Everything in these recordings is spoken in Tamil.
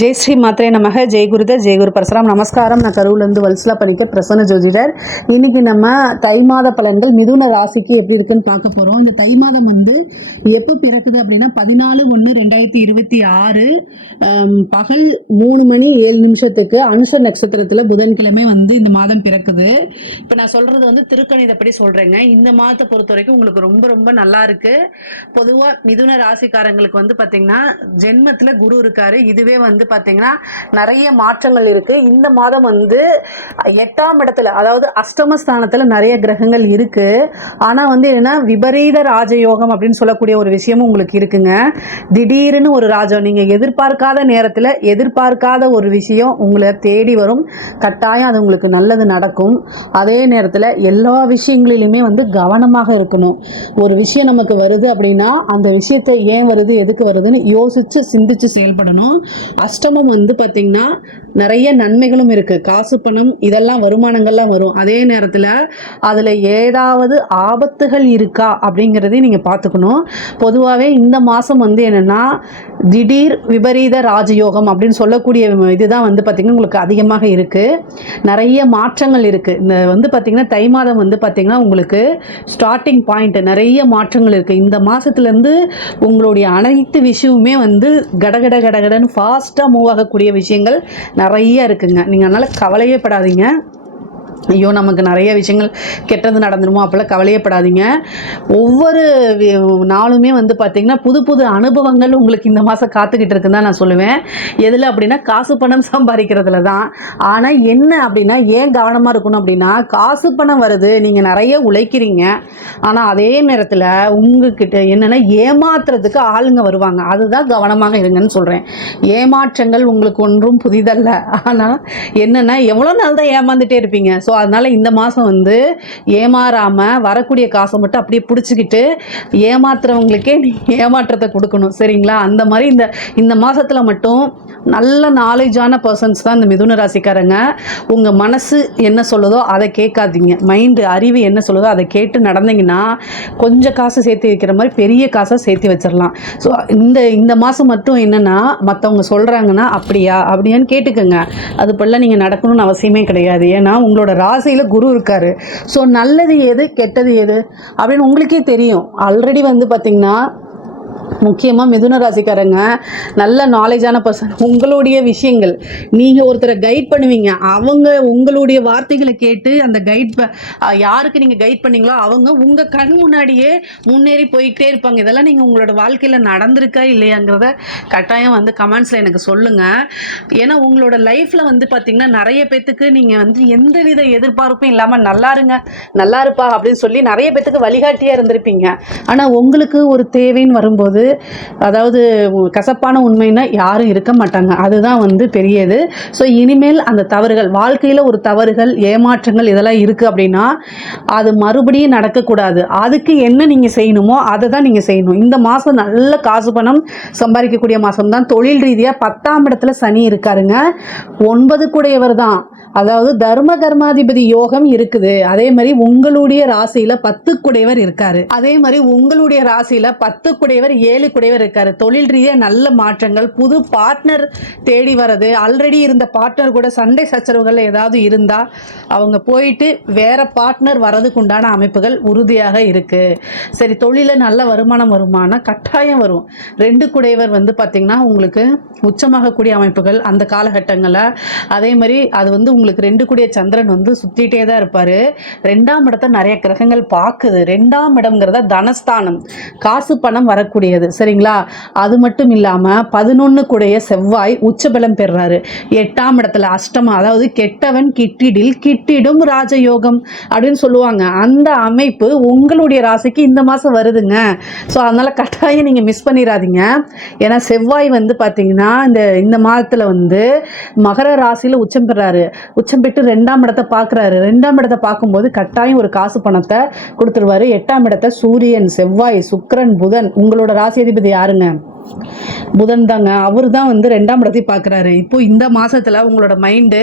ஜெய் ஸ்ரீ மாத்ரே நமக. ஜெய் குருதர், ஜெய் குரு பரசுராம். நமஸ்காரம். நான் கரூர்லேருந்து வல்சலா பண்ணிக்க பிரசன்ன ஜோதிடர். இன்னைக்கு நம்ம தை மாத பலன்கள் மிதுன ராசிக்கு எப்படி இருக்குன்னு பார்க்க போகிறோம். இந்த தை மாதம் எப்போ பிறக்குது அப்படின்னா 14/1/2026 பகல் 3:07 அனுஷ நட்சத்திரத்தில் புதன்கிழமை இந்த மாதம் பிறக்குது. இப்போ நான் சொல்கிறது திருக்கணிதப்படி சொல்கிறேங்க. இந்த மாதத்தை பொறுத்த வரைக்கும் உங்களுக்கு ரொம்ப ரொம்ப நல்லா இருக்கு. பொதுவாக மிதுன ராசிக்காரங்களுக்கு பார்த்தீங்கன்னா ஜென்மத்தில் குரு இருக்காரு. இதுவே பார்த்தீங்கன்னா நிறைய மாற்றங்கள் இருக்கு. இந்த மாதம் 8ஆம் இடத்துல, அதாவது அஷ்டமஸ்தானத்துல நிறைய கிரகங்கள் இருக்கு. ஆனா என்னன்னா விபரீத ராஜயோகம் அப்படின்னு சொல்லக்கூடிய ஒரு விஷயமும் உங்களுக்கு இருக்குங்க. திடீர்னு ஒரு ராஜம், நீங்க எதிர்பார்க்காத நேரத்துல எதிர்பார்க்காத ஒரு விஷயம் உங்களை தேடி வரும். கட்டாயம் அது உங்களுக்கு நல்லது நடக்கும். அதே நேரத்துல எல்லா விஷயங்களிலுமே கவனமாக இருக்கணும். ஒரு விஷயம் நமக்கு வருது அப்படின்னா அந்த விஷயத்தை ஏன் வருது, எதுக்கு வருதுன்னு யோசிச்சு சிந்திச்சு செயல்படணும். அஷ்டமம் பார்த்தீங்கன்னா நிறைய நன்மைகளும் இருக்கு. காசு பணம் இதெல்லாம் வருமானங்கள்லாம் வரும். அதே நேரத்தில் அதில் ஏதாவது ஆபத்துகள் இருக்கா அப்படிங்கிறதையும் நீங்கள் பார்த்துக்கணும். பொதுவாகவே இந்த மாதம் என்னென்னா திடீர் விபரீத ராஜயோகம் அப்படின்னு சொல்லக்கூடிய இதுதான் பார்த்தீங்கன்னா உங்களுக்கு அதிகமாக இருக்குது. நிறைய மாற்றங்கள் இருக்குது. இந்த பார்த்தீங்கன்னா தை மாதம் பார்த்தீங்கன்னா உங்களுக்கு ஸ்டார்டிங் பாயிண்ட் நிறைய மாற்றங்கள் இருக்குது. இந்த மாதத்துலேருந்து உங்களுடைய அனைத்து விஷயமுமே கடகட கடகடன்னு ஃபாஸ்ட்டாக மூவ் ஆகக்கூடிய விஷயங்கள் நிறைய இருக்குங்க. நீங்கள் அதனால் கவலையே படாதீங்க. ஐயோ நமக்கு நிறைய விஷயங்கள் கெட்டது நடந்துருமோ அப்போல்லாம் கவலையப்படாதீங்க. ஒவ்வொரு நாளுமே பார்த்திங்கன்னா புது புது அனுபவங்கள் உங்களுக்கு இந்த மாதம் காத்துக்கிட்டு இருக்குன்னு தான் நான் சொல்லுவேன். எதில் அப்படின்னா காசு பணம் சம்பாதிக்கிறதுல தான். ஆனால் என்ன அப்படின்னா ஏன் கவனமாக இருக்கணும் அப்படின்னா காசு பணம் வருது, நீங்கள் நிறைய உழைக்கிறீங்க. ஆனால் அதே நேரத்தில் உங்ககிட்ட என்னென்னா ஏமாத்துறதுக்கு ஆளுங்க வருவாங்க. அதுதான் கவனமாக இருங்கன்னு சொல்கிறேன். ஏமாற்றங்கள் உங்களுக்கு ஒன்றும் புதிதல்ல. ஆனால் என்னென்னா எவ்வளோ நாள் தான் ஏமாந்துட்டே இருப்பீங்க. ஸோ அதனால் இந்த மாதம் ஏமாறாமல் வரக்கூடிய காசை மட்டும் அப்படியே பிடிச்சிக்கிட்டு ஏமாத்துறவங்களுக்கே ஏமாற்றத்தை கொடுக்கணும். சரிங்களா? அந்த மாதிரி இந்த மாதத்தில் மட்டும் நல்ல நாலேஜான பர்சன்ஸ் தான் இந்த மிதுன ராசிக்காரங்க. உங்கள் மனசு என்ன சொல்லுதோ அதை கேட்காதீங்க. மைண்டு அறிவு என்ன சொல்லுதோ அதை கேட்டு நடந்தீங்கன்னா கொஞ்சம் காசு சேர்த்து வைக்கிற மாதிரி பெரிய காசை சேர்த்து வச்சிடலாம். ஸோ இந்த மாதம் மட்டும் என்னென்னா மற்றவங்க சொல்கிறாங்கன்னா அப்படியான்னு கேட்டுக்கோங்க. அது போல நீங்கள் நடக்கணும்னு அவசியமே கிடையாது. ஏன்னா உங்களோட ராசியில் குரு இருக்காரு. ஸோ நல்லது எது கெட்டது எது அப்படின்னு உங்களுக்கே தெரியும். ஆல்ரெடி பார்த்தீங்கன்னா முக்கியமாக மிதுன ராசிக்காரங்க நல்ல நாலேஜான பர்சன். உங்களுடைய விஷயங்கள் நீங்கள் ஒருத்தரை கைட் பண்ணுவீங்க. அவங்க உங்களுடைய வார்த்தைகளை கேட்டு அந்த யாருக்கு நீங்கள் கைட் பண்ணீங்களோ அவங்க உங்கள் கண் முன்னாடியே முன்னேறி போய்கிட்டே இருப்பாங்க. இதெல்லாம் நீங்கள் உங்களோட வாழ்க்கையில் நடந்திருக்கா இல்லையாங்கிறத கட்டாயம் கமெண்ட்ஸில் எனக்கு சொல்லுங்கள். ஏன்னா உங்களோட லைஃப்பில் பார்த்தீங்கன்னா நிறைய பேத்துக்கு நீங்கள் எந்தவித எதிர்பார்ப்பும் இல்லாமல் நல்லா இருப்பா அப்படின்னு சொல்லி நிறைய பேத்துக்கு வழிகாட்டியாக இருந்திருப்பீங்க. ஆனால் உங்களுக்கு ஒரு தேவைன்னு வரும்போது, அதாவது கசப்பான உண்மைன்னா யாரும் இருக்க மாட்டாங்க. அதுதான் பெரியது. ஸோ இனிமேல் அந்த தவறுகள் வாழ்க்கையில் ஒரு தவறுகள் ஏமாற்றங்கள் இதெல்லாம் இருக்குது அப்படின்னா அது மறுபடியும் நடக்கக்கூடாது. அதுக்கு என்ன நீங்கள் செய்யணுமோ அதை தான் நீங்கள் செய்யணும். இந்த மாதம் நல்ல காசு பணம் சம்பாதிக்கக்கூடிய மாதம் தான். தொழில் ரீதியாக 10ஆம் இடத்துல சனி இருக்காருங்க. 9 கூடையவர் தான். அதாவது தர்ம கர்மாதிபதி யோகம் இருக்குது. அதே மாதிரி உங்களுடைய ராசியில 10 குடையவர் இருக்காரு. அதே மாதிரி உங்களுடைய ராசியில 10 குடையவர் 7 குடையவர் இருக்காரு. தொழில் ரீதியா நல்ல மாற்றங்கள், புது பார்ட்னர் தேடி வர்றது, ஆல்ரெடி இருந்த பார்ட்னர் கூட சண்டை சச்சரவுகள் ஏதாவது இருந்தா அவங்க போயிட்டு வேற பார்ட்னர் வர்றதுக்கு உண்டான அமைப்புகள் உறுதியாக இருக்கு. சரி, தொழில நல்ல வருமானம் கட்டாயம் வரும். 2 குடையவர் பார்த்தீங்கன்னா உங்களுக்கு உச்சமாகக்கூடிய அமைப்புகள் அந்த காலகட்டங்களில். அதே மாதிரி அது உங்களுக்கு 2 கூடிய சந்திரன் சுத்திட்டே தான் இருப்பாரு. 2ஆம் இடத்தை நிறைய கிரகங்கள் பார்க்குது. 2ஆம் இடம்ங்கிறத தனஸ்தானம், காசு பணம் வரக்கூடியது. சரிங்களா? அது மட்டும் இல்லாமல் 11 கூடிய செவ்வாய் உச்சபலம் பெறுறாரு 8ஆம் இடத்துல. அஷ்டமம், அதாவது கெட்டவன் கிட்டிடும் ராஜயோகம் அப்படின்னு சொல்லுவாங்க. அந்த அமைப்பு உங்களுடைய ராசிக்கு இந்த மாதம் வருதுங்க. ஸோ அதனால் கட்டாயம் நீங்கள் மிஸ் பண்ணிடாதீங்க. ஏன்னா செவ்வாய் பார்த்தீங்கன்னா இந்த மாதத்தில் மகர ராசியில் உச்சம் பெறாரு. உச்சம் பெற்று 2ஆம் இடத்தை பார்க்குறாரு. 2ஆம் இடத்தை பார்க்கும்போது கட்டாயம் ஒரு காசு பணத்தை கொடுத்துருவாரு. 8ஆம் இடத்தை சூரியன், செவ்வாய், சுக்கிரன், புதன். உங்களோட ராசி அதிபதி யாருங்க? புதன் தாங்க. அவர் தான் 2ஆம் இடத்தை பார்க்குறாரு. இப்போ இந்த மாதத்தில் உங்களோட மைண்டு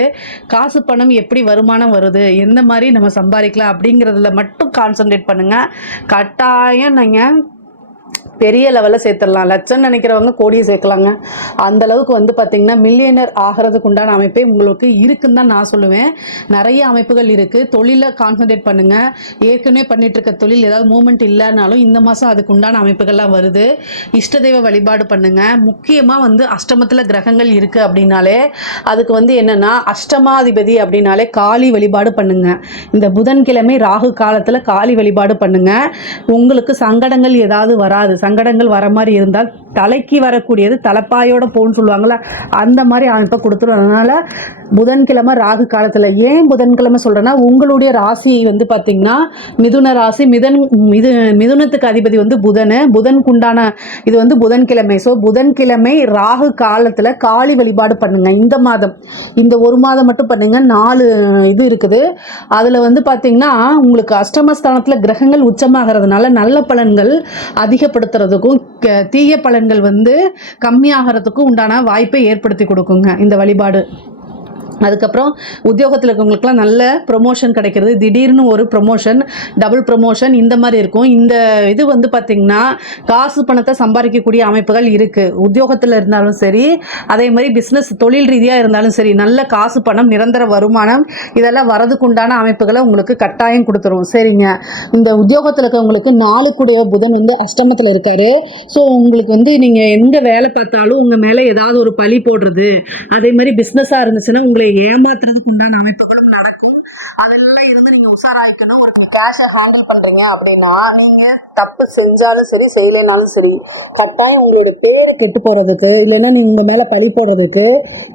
காசு பணம் எப்படி வருமானம் வருது, எந்த மாதிரி நம்ம சம்பாதிக்கலாம் அப்படிங்கிறதுல மட்டும் கான்சன்ட்ரேட் பண்ணுங்கள். கட்டாயம் நீங்கள் பெரிய லெவலில் சேர்த்துடலாம். லட்சம் நினைக்கிறவங்க கோடியை சேர்க்கலாங்க. அந்த அளவுக்கு வந்து பார்த்திங்கன்னா மில்லியனர் ஆகிறதுக்கு உண்டான அமைப்பே உங்களுக்கு இருக்குன்னு தான் நான் சொல்லுவேன். நிறைய அமைப்புகள் இருக்குது. தொழிலை கான்சன்ட்ரேட் பண்ணுங்கள். ஏற்கனவே பண்ணிட்டு இருக்க தொழில் ஏதாவது மூமெண்ட் இல்லைனாலும் இந்த மாதம் அதுக்கு உண்டான அமைப்புகள்லாம் வருது. இஷ்ட தெய்வ வழிபாடு பண்ணுங்கள். முக்கியமாக வந்து அஷ்டமத்தில் கிரகங்கள் இருக்குது அப்படின்னாலே அதுக்கு வந்து என்னென்னா அஷ்டமாதிபதி அப்படின்னாலே காளி வழிபாடு பண்ணுங்கள். இந்த புதன்கிழமை ராகு காலத்தில் காளி வழிபாடு பண்ணுங்கள். உங்களுக்கு சங்கடங்கள் ஏதாவது வராது. சங்கடங்கள் வர மாதிரி இருந்தால் தலைக்கு வரக்கூடியது தலைப்பாயோட போன்னு சொல்லுவாங்கள்ல, அந்த மாதிரி அமைப்பை கொடுத்துரும். அதனால் புதன்கிழமை ராகு காலத்தில் ஏன் புதன்கிழமை சொல்கிறேன்னா உங்களுடைய ராசி வந்து பார்த்திங்கன்னா மிதுன ராசி. மிதுனத்துக்கு அதிபதி வந்து புதனுக்குண்டான இது வந்து புதன்கிழமை. ஸோ புதன்கிழமை ராகு காலத்தில் காளி வழிபாடு பண்ணுங்கள். இந்த மாதம் இந்த ஒரு மாதம் மட்டும் பண்ணுங்கள். 4 இது இருக்குது. அதில் வந்து பார்த்திங்கன்னா உங்களுக்கு அஷ்டமஸ்தானத்தில் கிரகங்கள் உச்சமாகிறதுனால நல்ல பலன்கள் அதிகப்படுத்துறதுக்கும் தீய பலன்கள் வந்து கம்மியாகிறதுக்கும் உண்டான வாய்ப்பை ஏற்படுத்தி கொடுக்குங்க இந்த வழிபாடு. அதுக்கப்புறம் உத்தியோகத்தில் இருக்கவங்களுக்குலாம் நல்ல ப்ரொமோஷன் கிடைக்கிறது. திடீர்னு ஒரு ப்ரொமோஷன், டபுள் ப்ரொமோஷன் இந்த மாதிரி இருக்கும். இந்த இது வந்து பார்த்திங்கன்னா காசு பணத்தை சம்பாதிக்கக்கூடிய அமைப்புகள் இருக்குது. உத்தியோகத்தில் இருந்தாலும் சரி, அதே மாதிரி பிஸ்னஸ் தொழில் ரீதியாக இருந்தாலும் சரி, நல்ல காசு பணம், நிரந்தர வருமானம் இதெல்லாம் வரதுக்குண்டான அமைப்புகளை உங்களுக்கு கட்டாயம் கொடுத்துரும். சரிங்க, இந்த உத்தியோகத்தில் இருக்கவங்களுக்கு 4 கூடிய புதன் வந்து அஷ்டமத்தில் இருக்காரு. ஸோ உங்களுக்கு வந்து நீங்கள் எங்கே வேலை பார்த்தாலும் உங்கள் மேலே ஏதாவது ஒரு பழி போடுறது, அதே மாதிரி பிஸ்னஸாக இருந்துச்சுன்னா உங்களை ஏமாத்துறதுக்கு உண்டான அமைப்புகளும் நடக்கும். அதெல்லாம் இருந்து நீங்க உஷாராயிக்கணும். ஒரு கேஷை ஹேண்டில் பண்றீங்க அப்படின்னா நீங்க தப்பு செஞ்சாலும் சரி செய்யலைனாலும் சரி கட்டாயம் உங்களோட பேரை கெட்டு போறதுக்கு இல்லைன்னா நீங்க உங்க மேல பழி போடுறதுக்கு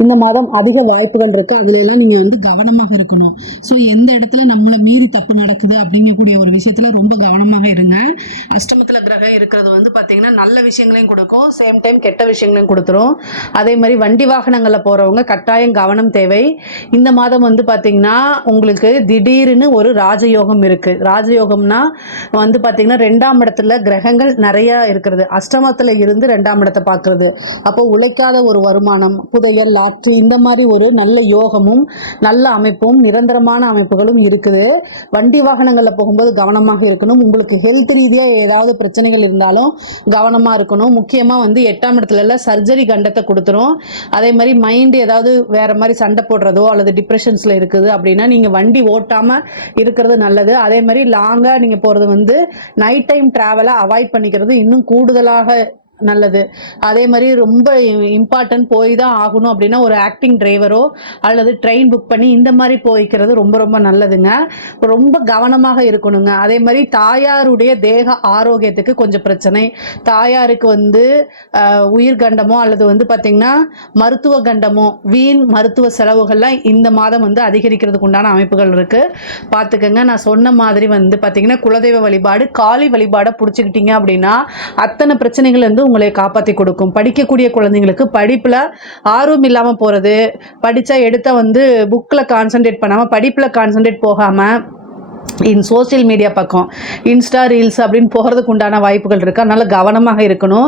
இந்த மாதம் அதிக வாய்ப்புகள் இருக்கு. அதுல எல்லாம் நீங்க வந்து கவனமாக இருக்கணும். ஸோ எந்த இடத்துல நம்மளை மீறி தப்பு நடக்குது அப்படிங்கக்கூடிய ஒரு விஷயத்துல ரொம்ப கவனமாக இருங்க. அஷ்டமத்துல கிரகம் இருக்கிறது வந்து பாத்தீங்கன்னா நல்ல விஷயங்களையும் கொடுக்கும், சேம் டைம் கெட்ட விஷயங்களையும் கொடுத்துரும். அதே மாதிரி வண்டி வாகனங்கள்ல போறவங்க கட்டாயம் கவனம் தேவை. இந்த மாதம் வந்து பாத்தீங்கன்னா உங்களுக்கு திடீர்னு ஒரு ராஜயோகம் இருக்கு. ராஜயோகம்னா வந்து பாத்தீங்கன்னா 2ஆம் இடத்துல கிரகங்கள் நிறைய இருக்கிறது. அஷ்டமத்துல இருந்து 2ஆம் இடத்தை பார்க்கறது. அப்போ உழைக்காத ஒரு வருமானம், புதையல், லாட்ரி இந்த மாதிரி ஒரு நல்ல யோகமும் நல்ல அமைப்பும் நிரந்தரமான அமைப்புகளும் இருக்குது. வண்டி வாகனங்கள்ல போகும்போது கவனமாக இருக்கணும். உங்களுக்கு ஹெல்த் ரீதியா ஏதாவது பிரச்சனைகள் இருந்தாலும் கவனமா இருக்கணும். முக்கியமா வந்து 8ஆம் இடத்துல சர்ஜரி கண்டத்தை கொடுத்துரும். அதே மாதிரி மைண்ட் ஏதாவது வேற மாதிரி சண்டை போடுறதோ அல்லது டிப்ரெஷன்ஸ்ல இருக்குது அப்படின்னா நீங்க வண்டி ஓட்டாம இருக்கிறது நல்லது. அதே மாதிரி லாங்கா நீங்க போறது வந்து நைட் டைம் டிராவலை அவாய்ட் பண்ணிக்கிறது இன்னும் கூடுதலாக நல்லது. அதே மாதிரி ரொம்ப இம்பார்ட்டன்ட் போய் தான் ஆகணும் அப்படின்னா ஒரு ஆக்டிங் டிரைவரோ அல்லது ட்ரெயின் புக் பண்ணி இந்த மாதிரி போய்க்கிறது ரொம்ப ரொம்ப நல்லதுங்க. ரொம்ப கவனமாக இருக்கணுங்க. அதே மாதிரி தாயாருடைய தேக ஆரோக்கியத்துக்கு கொஞ்சம் பிரச்சனை. தாயாருக்கு வந்து உயிர் கண்டமோ அல்லது வந்து பார்த்திங்கன்னா மருத்துவ கண்டமோ வீண் மருத்துவ செலவுகள்லாம் இந்த மாதம் வந்து அதிகரிக்கிறதுக்கு உண்டான அமைப்புகள் இருக்குது. பார்த்துக்கங்க. நான் சொன்ன மாதிரி வந்து பார்த்திங்கன்னா குலதெய்வ வழிபாடு காளி வழிபாடை பிடிச்சிக்கிட்டீங்க அப்படின்னா அத்தனை பிரச்சனைகள் வந்து உங்களை காப்பாற்றி கொடுக்கும். படிக்கக்கூடிய குழந்தைங்களுக்கு படிப்பில் ஆர்வம் இல்லாமல் போகிறது, படித்தா எடுத்த வந்து புக்கில் கான்சன்ட்ரேட் பண்ணாமல் படிப்பில் கான்சன்ட்ரேட் போகாமல் சோசியல் மீடியா பக்கம் இன்ஸ்டா ரீல்ஸ் அப்படின்னு போகிறதுக்கு உண்டான வாய்ப்புகள் இருக்குது. அதனால் கவனமாக இருக்கணும்.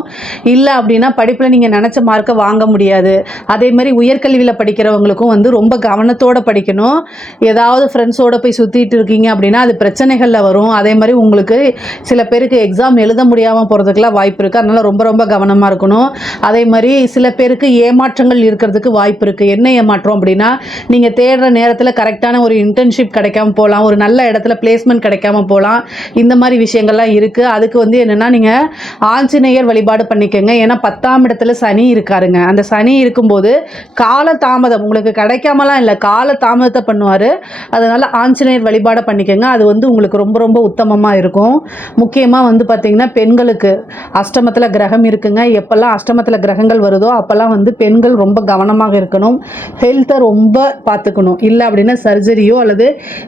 இல்லை அப்படின்னா படிப்பில் நீங்கள் நினச்ச மார்க்கை வாங்க முடியாது. அதே மாதிரி உயர்கல்வியில் படிக்கிறவங்களுக்கும் வந்து ரொம்ப கவனத்தோடு படிக்கணும். ஏதாவது ஃப்ரெண்ட்ஸோடு போய் சுற்றிட்டு இருக்கீங்க அப்படின்னா அது பிரச்சனைகளில் வரும். அதே மாதிரி உங்களுக்கு சில பேருக்கு எக்ஸாம் எழுத முடியாமல் போகிறதுக்கெல்லாம் வாய்ப்பு இருக்குது. அதனால் ரொம்ப ரொம்ப கவனமாக இருக்கணும். அதே மாதிரி சில பேருக்கு ஏமாற்றங்கள் இருக்கிறதுக்கு வாய்ப்பு இருக்குது. என்ன ஏமாற்றம் அப்படின்னா நீங்கள் தேடுற நேரத்தில் கரெக்டான ஒரு இன்டர்ன்ஷிப் கிடைக்காம போகலாம், ஒரு நல்ல இடத்துல பிளேஸ்மெண்ட் கிடைக்காம போகலாம். இந்த மாதிரி விஷயங்கள்லாம் இருக்குது. அதுக்கு வந்து என்னென்னா நீங்கள் ஆஞ்சநேயர் வழிபாடு பண்ணிக்கோங்க. ஏன்னா 10ஆம் இடத்துல சனி இருக்காருங்க. அந்த சனி இருக்கும்போது கால தாமதம் உங்களுக்கு கிடைக்காமலாம் இல்லை, கால தாமதத்தை பண்ணுவார். அதனால் ஆஞ்சநேயர் வழிபாடு பண்ணிக்கோங்க. அது வந்து உங்களுக்கு ரொம்ப ரொம்ப உத்தமமாக இருக்கும். முக்கியமாக வந்து பார்த்திங்கன்னா பெண்களுக்கு அஷ்டமத்தில் கிரகம் இருக்குங்க. எப்போல்லாம் அஷ்டமத்தில் கிரகங்கள் வருதோ அப்போல்லாம் வந்து பெண்கள் ரொம்ப கவனமாக இருக்கணும். ஹெல்த்தை ரொம்ப பார்த்துக்கணும். இல்லை அப்படின்னா சர்ஜரியோ அல்லது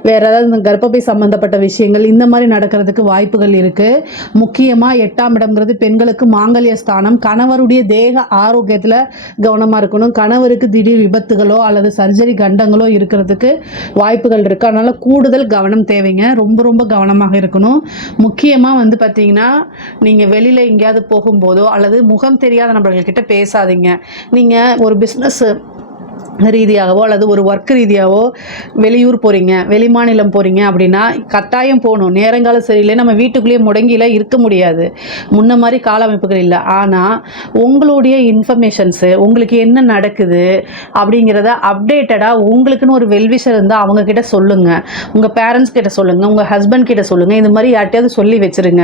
வேறு ஏதாவது கர்ப்பப்பை சம்பந்தப்பட்ட விஷயங்கள் இந்த மாதிரி நடக்கிறதுக்கு வாய்ப்புகள் இருக்குது. முக்கியமாக 8ஆம் இடம்ங்கிறது பெண்களுக்கு மாங்கல்ய ஸ்தானம். கணவருடைய தேக ஆரோக்கியத்தில் கவனமாக இருக்கணும். கணவருக்கு திடீர் விபத்துகளோ அல்லது சர்ஜரி கண்டங்களோ இருக்கிறதுக்கு வாய்ப்புகள் இருக்குது. அதனால் கூடுதல் கவனம் தேவைங்க. ரொம்ப ரொம்ப கவனமாக இருக்கணும். முக்கியமாக வந்து பார்த்திங்கன்னா நீங்கள் வெளியில் எங்கேயாவது போகும்போதோ அல்லது முகம் தெரியாத நபர்கள்கிட்ட பேசாதீங்க. நீங்கள் ஒரு பிஸ்னஸ் ரீதியாகவோ அல்லது ஒரு ஒர்க் ரீதியாகவோ வெளியூர் போகிறீங்க, வெளிமாநிலம் போகிறீங்க அப்படின்னா கட்டாயம் போகணும். நேரங்காலம் சரியில்லை, நம்ம வீட்டுக்குள்ளேயே முடங்கிலாம் இருக்க முடியாது. முன்ன மாதிரி கால அமைப்புகள் இல்லை. ஆனால் உங்களுடைய இன்ஃபர்மேஷன்ஸு உங்களுக்கு என்ன நடக்குது அப்படிங்கிறத அப்டேட்டடாக உங்களுக்குன்னு ஒரு வெல்விஷர் இருந்தால் அவங்கக்கிட்ட சொல்லுங்கள். உங்கள் பேரண்ட்ஸ் கிட்ட சொல்லுங்கள், உங்கள் ஹஸ்பண்ட் கிட்ட சொல்லுங்கள். இந்த மாதிரி யார்ட்டையாவது சொல்லி வச்சுருங்க.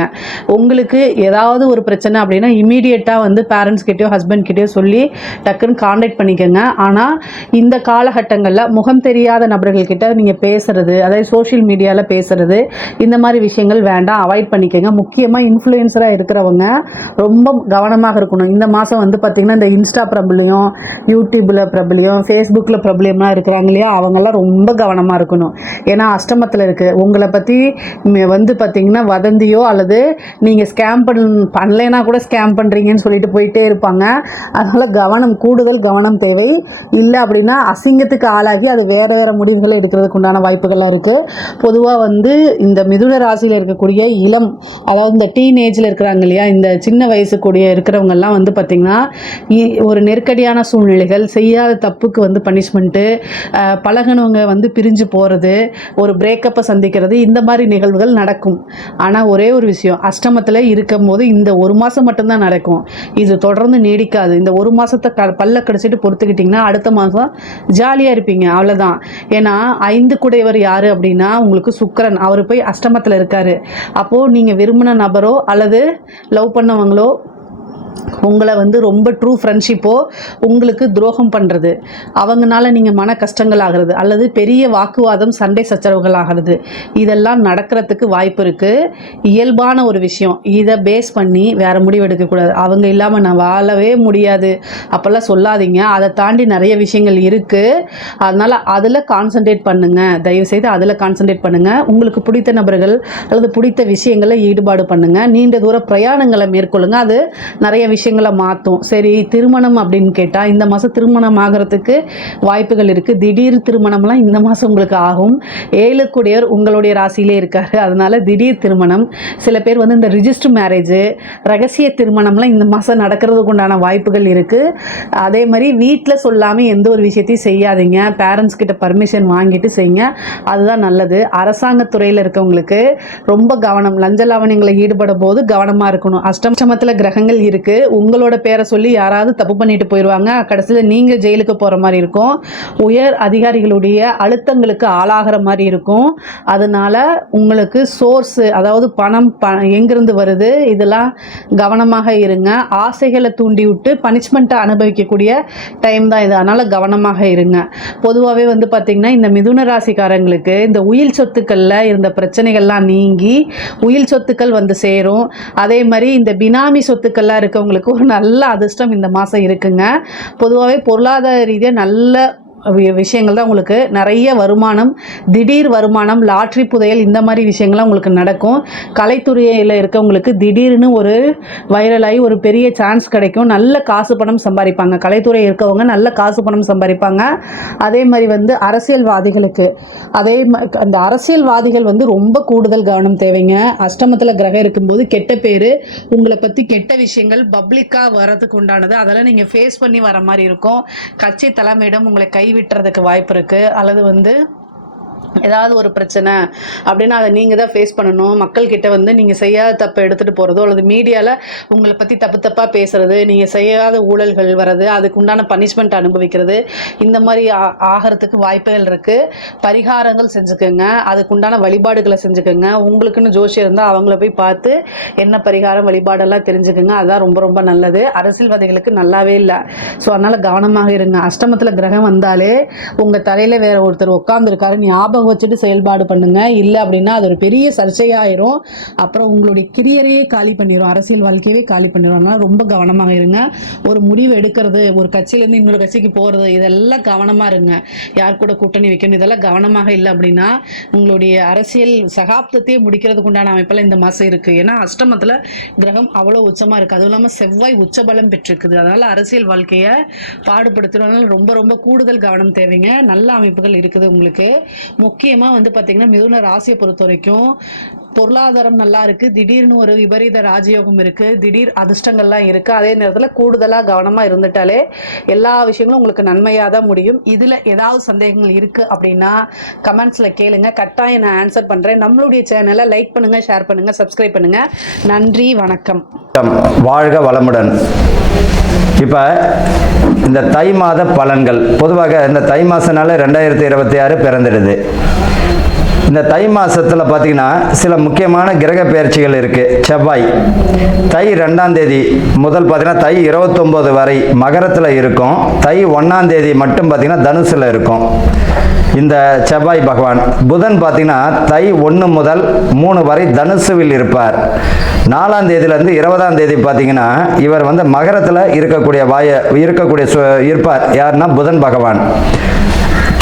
உங்களுக்கு ஏதாவது ஒரு பிரச்சனை அப்படின்னா இமீடியட்டாக வந்து பேரண்ட்ஸ் கிட்டேயோ ஹஸ்பண்ட் கிட்டேயோ சொல்லி டக்குன்னு கான்டாக்ட் பண்ணிக்கோங்க. ஆனால் இந்த காலகட்டங்களில் முகம் தெரியாத நபர்கள்கிட்ட நீங்கள் பேசுகிறது, அதாவது சோஷியல் மீடியாவில் பேசுகிறது, இந்த மாதிரி விஷயங்கள் வேண்டாம், அவாய்ட் பண்ணிக்கோங்க. முக்கியமாக இன்ஃப்ளூயன்சராக இருக்கிறவங்க ரொம்ப கவனமாக இருக்கணும். இந்த மாதம் வந்து பார்த்திங்கன்னா இந்த இன்ஸ்டா பிரபலியம், யூடியூப்பில் பிரபலியம், ஃபேஸ்புக்கில் பிரபலியமாக இருக்கிறாங்க இல்லையா, அவங்கெல்லாம் ரொம்ப கவனமாக இருக்கணும். ஏன்னா அஷ்டமத்தில் இருக்குது. உங்களை பற்றி வந்து பார்த்திங்கன்னா வதந்தியோ அல்லது நீங்கள் ஸ்கேம் பண்ணலைன்னா கூட ஸ்கேம் பண்ணுறீங்கன்னு சொல்லிட்டு போயிட்டே இருப்பாங்க. அதனால் கூடுதல் கவனம் தேவை. இல்லை அப்படின்னா அசிங்கத்துக்கு ஆளாகி அது வேறு முடிவுகளை எடுக்கிறதுக்கு உண்டான வாய்ப்புகள்லாம் இருக்குது. பொதுவாக வந்து இந்த மிதுன ராசியில் இருக்கக்கூடிய இளம், அதாவது இந்த டீனேஜில் இருக்கிறாங்க இல்லையா, இந்த சின்ன வயசுக்கூடிய இருக்கிறவங்கெல்லாம் வந்து பார்த்திங்கன்னா ஒரு நெருக்கடியான சூழ்நிலைகள், செய்யாத தப்புக்கு வந்து பனிஷ்மெண்ட்டு, பழகினவங்க வந்து பிரிஞ்சு போகிறது, ஒரு பிரேக்கப்பை சந்திக்கிறது, இந்த மாதிரி நிகழ்வுகள் நடக்கும். ஆனால் ஒரே ஒரு விஷயம், அஷ்டமத்தில் இருக்கும் போது இந்த ஒரு மாதம் மட்டும்தான் நடக்கும். இது தொடர்ந்து நீடிக்காது. இந்த ஒரு மாதத்தை பல்ல கடிச்சிட்டு பொறுத்துக்கிட்டிங்கன்னா அடுத்த மாதம் ஜாலியாக இருப்பீங்க, அவ்வளோதான். ஏன்னா 5 கூடையவர் யார் அப்படின்னா உங்களுக்கு சுக்கிரன். அவர் போய் அஷ்டமத்தில் இருக்கார். அப்போது நீங்கள் விரும்பின நபரோ அல்லது லவ் பண்ணவங்களோ உங்களை வந்து ரொம்ப ட்ரூ ஃப்ரெண்ட்ஷிப்போ உங்களுக்கு துரோகம் பண்ணுறது, அவங்கனால நீங்கள் மன கஷ்டங்கள் ஆகிறது அல்லது பெரிய வாக்குவாதம், சண்டை சச்சரவுகள் ஆகிறது, இதெல்லாம் நடக்கிறதுக்கு வாய்ப்பு இருக்குது. இயல்பான ஒரு விஷயம். இதை பேஸ் பண்ணி வேறு முடிவு எடுக்கக்கூடாது. அவங்க இல்லாமல் நான் வாழவே முடியாது அப்போல்லாம் சொல்லாதீங்க. அதை தாண்டி நிறைய விஷயங்கள் இருக்குது. அதனால் அதில் கான்சன்ட்ரேட் பண்ணுங்கள். தயவுசெய்து அதில் கான்சன்ட்ரேட் பண்ணுங்கள். உங்களுக்கு பிடித்த நபர்கள் அல்லது பிடித்த விஷயங்களை ஈடுபாடு பண்ணுங்கள். நீண்ட தூர பிரயாணங்களை மேற்கொள்ளுங்கள். அது நிறைய விஷயங்களை மாற்றும். சரி, திருமணம் அப்படின்னு கேட்டால் இந்த மாதம் திருமணம் ஆகிறதுக்கு வாய்ப்புகள் இருக்குது. திடீர் திருமணம்லாம் இந்த மாதம் உங்களுக்கு ஆகும். 7 கூடியவர் உங்களுடைய ராசியிலே இருக்கார். அதனால் திடீர் திருமணம், சில பேர் வந்து இந்த ரிஜிஸ்டர் மேரேஜு, ரகசிய திருமணம்லாம் இந்த மாதம் நடக்கிறதுக்கு உண்டான வாய்ப்புகள் இருக்குது. அதே மாதிரி வீட்டில் சொல்லாமல் எந்த ஒரு விஷயத்தையும் செய்யாதீங்க. பேரண்ட்ஸ் கிட்ட பர்மிஷன் வாங்கிட்டு செய்யுங்க, அதுதான் நல்லது. அரசாங்கத்துறையில் இருக்கவங்களுக்கு ரொம்ப கவனம், லஞ்ச லாவணியங்களை ஈடுபடும் போது கவனமாக இருக்கணும். அஷ்டமத்தில் கிரகங்கள் இருக்குது. உங்களோட பேரை சொல்லி யாராவது தப்பு பண்ணிட்டு போயிடுவாங்க. கடைசியில் நீங்கள் ஜெயிலுக்கு போகிற மாதிரி இருக்கும். உயர் அதிகாரிகளுடைய அழுத்தங்களுக்கு ஆளாகிற மாதிரி இருக்கும். அதனால் உங்களுக்கு சோர்ஸு, அதாவது பணம் எங்கிருந்து வருது, இதெல்லாம் கவனமாக இருங்க. ஆசைகளை தூண்டி விட்டு பனிஷ்மெண்ட்டை அனுபவிக்கக்கூடிய டைம் தான் இது. அதனால் கவனமாக இருங்க. பொதுவாகவே வந்து பார்த்திங்கன்னா இந்த மிதுன ராசிக்காரங்களுக்கு இந்த உயில் சொத்துக்களில் இருந்த பிரச்சனைகள்லாம் நீங்கி உயில் சொத்துக்கள் வந்து சேரும். அதே மாதிரி இந்த பினாமி சொத்துக்கள்லாம் இருக்கவங்களுக்கு ஒரு நல்ல அதிர்ஷ்டம் இந்த மாதம் இருக்குங்க. பொதுவாகவே பொருளாதார ரீதியாக நல்ல விஷயங்கள் தான். உங்களுக்கு நிறைய வருமானம், திடீர் வருமானம், லாட்ரி புதையல், இந்த மாதிரி விஷயங்கள்லாம் உங்களுக்கு நடக்கும். கலைத்துறையில் இருக்கவங்களுக்கு திடீர்னு ஒரு வைரலாகி ஒரு பெரிய சான்ஸ் கிடைக்கும். நல்ல காசு பணம் சம்பாதிப்பாங்க. கலைத்துறை இருக்கவங்க நல்ல காசு பணம் சம்பாதிப்பாங்க. அதே மாதிரி வந்து அரசியல்வாதிகளுக்கு அந்த அரசியல்வாதிகள் வந்து ரொம்ப கூடுதல் கவனம் தேவைங்க. அஷ்டமத்தில் கிரகம் இருக்கும்போது கெட்ட பேர், உங்களை பற்றி கெட்ட விஷயங்கள் பப்ளிக்காக வர்றதுக்கு உண்டானது, அதெல்லாம் நீங்கள் ஃபேஸ் பண்ணி வர மாதிரி இருக்கும். கட்சி தலைமையிடம் உங்களை விட்டுறதுக்கு வாய்ப்பு இருக்கு. அல்லது வந்து ஏதாவது ஒரு பிரச்சனை அப்படின்னா அதை நீங்கள் தான் ஃபேஸ் பண்ணணும். மக்கள்கிட்ட வந்து நீங்கள் செய்யாத தப்பை எடுத்துகிட்டு போகிறதோ அல்லது மீடியாவில் உங்களை பற்றி தப்பாக பேசுகிறது, நீங்கள் செய்யாத ஊழல்கள் வர்றது, அதுக்கு உண்டான பனிஷ்மெண்ட் அனுபவிக்கிறது, இந்த மாதிரி ஆகிறதுக்கு வாய்ப்புகள் இருக்குது. பரிகாரங்கள் செஞ்சுக்கோங்க, அதுக்கு உண்டான வழிபாடுகளை செஞ்சுக்கோங்க. உங்களுக்குன்னு ஜோசியம் இருந்தால் அவங்கள போய் பார்த்து என்ன பரிகாரம் வழிபாடெல்லாம் தெரிஞ்சுக்கோங்க. அதுதான் ரொம்ப ரொம்ப நல்லது. அரசியல்வாதிகளுக்கு நல்லாவே இல்லை. ஸோ அதனால் கவனமாக இருங்க. அஷ்டமத்தில் கிரகம் வந்தாலே உங்கள் தலையில் வேற ஒருத்தர் உட்காந்துருக்காரு, ஞாபகம் வச்சுட்டு செயல்பாடு பண்ணுங்க. இல்லை அப்படின்னா அது ஒரு பெரிய சர்ச்சையாயிரும். அப்புறம் உங்களுடைய கிரியரையே காலி பண்ணிடும், அரசியல் வாழ்க்கையவே காலி பண்ணிடும். அதனால ரொம்ப கவனமாக இருங்க. ஒரு முடிவு எடுக்கிறது, ஒரு கட்சியிலேருந்து இன்னொரு கட்சிக்கு போகிறது, இதெல்லாம் கவனமாக இருங்க. யார் கூட கூட்டணி வைக்கணும், இதெல்லாம் கவனமாக இல்லை அப்படின்னா உங்களுடைய அரசியல் சகாப்தத்தையே முடிக்கிறதுக்கு உண்டான அமைப்பெல்லாம் இந்த மாதம் இருக்குது. ஏன்னா அஷ்டமத்தில் கிரகம் அவ்வளோ உச்சமாக இருக்குது. அதுவும் இல்லாமல் செவ்வாய் உச்சபலம் பெற்றிருக்குது. அதனால் அரசியல் வாழ்க்கையை பாடுபடுத்துறதுனால ரொம்ப ரொம்ப கூடுதல் கவனம் தேவைங்க. நல்ல அமைப்புகள் இருக்குது உங்களுக்கு. முக்கியமாக வந்து பார்த்திங்கன்னா மிதுன ராசியை பொறுத்த வரைக்கும் பொருளாதாரம் நல்லா இருக்குது, திடீர்னு ஒரு விபரீத ராஜயோகம் இருக்குது, திடீர் அதிர்ஷ்டங்கள்லாம் இருக்குது. அதே நேரத்தில் கூடுதலாக கவனமாக இருந்துட்டாலே எல்லா விஷயங்களும் உங்களுக்கு நன்மையாக தான் முடியும். இதில் ஏதாவது சந்தேகங்கள் இருக்குது அப்படின்னா கமெண்ட்ஸில் கேளுங்க, கட்டாயம் நான் ஆன்சர் பண்ணுறேன். நம்மளுடைய சேனலை லைக் பண்ணுங்கள், ஷேர் பண்ணுங்கள், சப்ஸ்கிரைப் பண்ணுங்கள். நன்றி, வணக்கம். வாழ்க வளமுடன். இப்போ இந்த தை மாத பலன்கள் பொதுவாக இந்த தை மாதனால 2026 பிறந்துடுது. இந்த தை மாதத்தில் பார்த்தீங்கன்னா சில முக்கியமான கிரக பெயர்ச்சிகள் இருக்குது. செவ்வாய் தை 2ஆம் தேதி முதல் பார்த்தீங்கன்னா தை 29 வரை மகரத்தில் இருக்கும். தை 1ஆம் தேதி மட்டும் பார்த்தீங்கன்னா தனுசில் இருக்கும் இந்த செவ்வாய் பகவான். புதன் பார்த்தீங்கன்னா தை 1 முதல் 3 வரை தனுசுவில் இருப்பார். 4ஆம் தேதியிலேருந்து 20ஆம் தேதி பார்த்தீங்கன்னா இவர் வந்து மகரத்தில் இருப்பார். யாருன்னா புதன் பகவான்.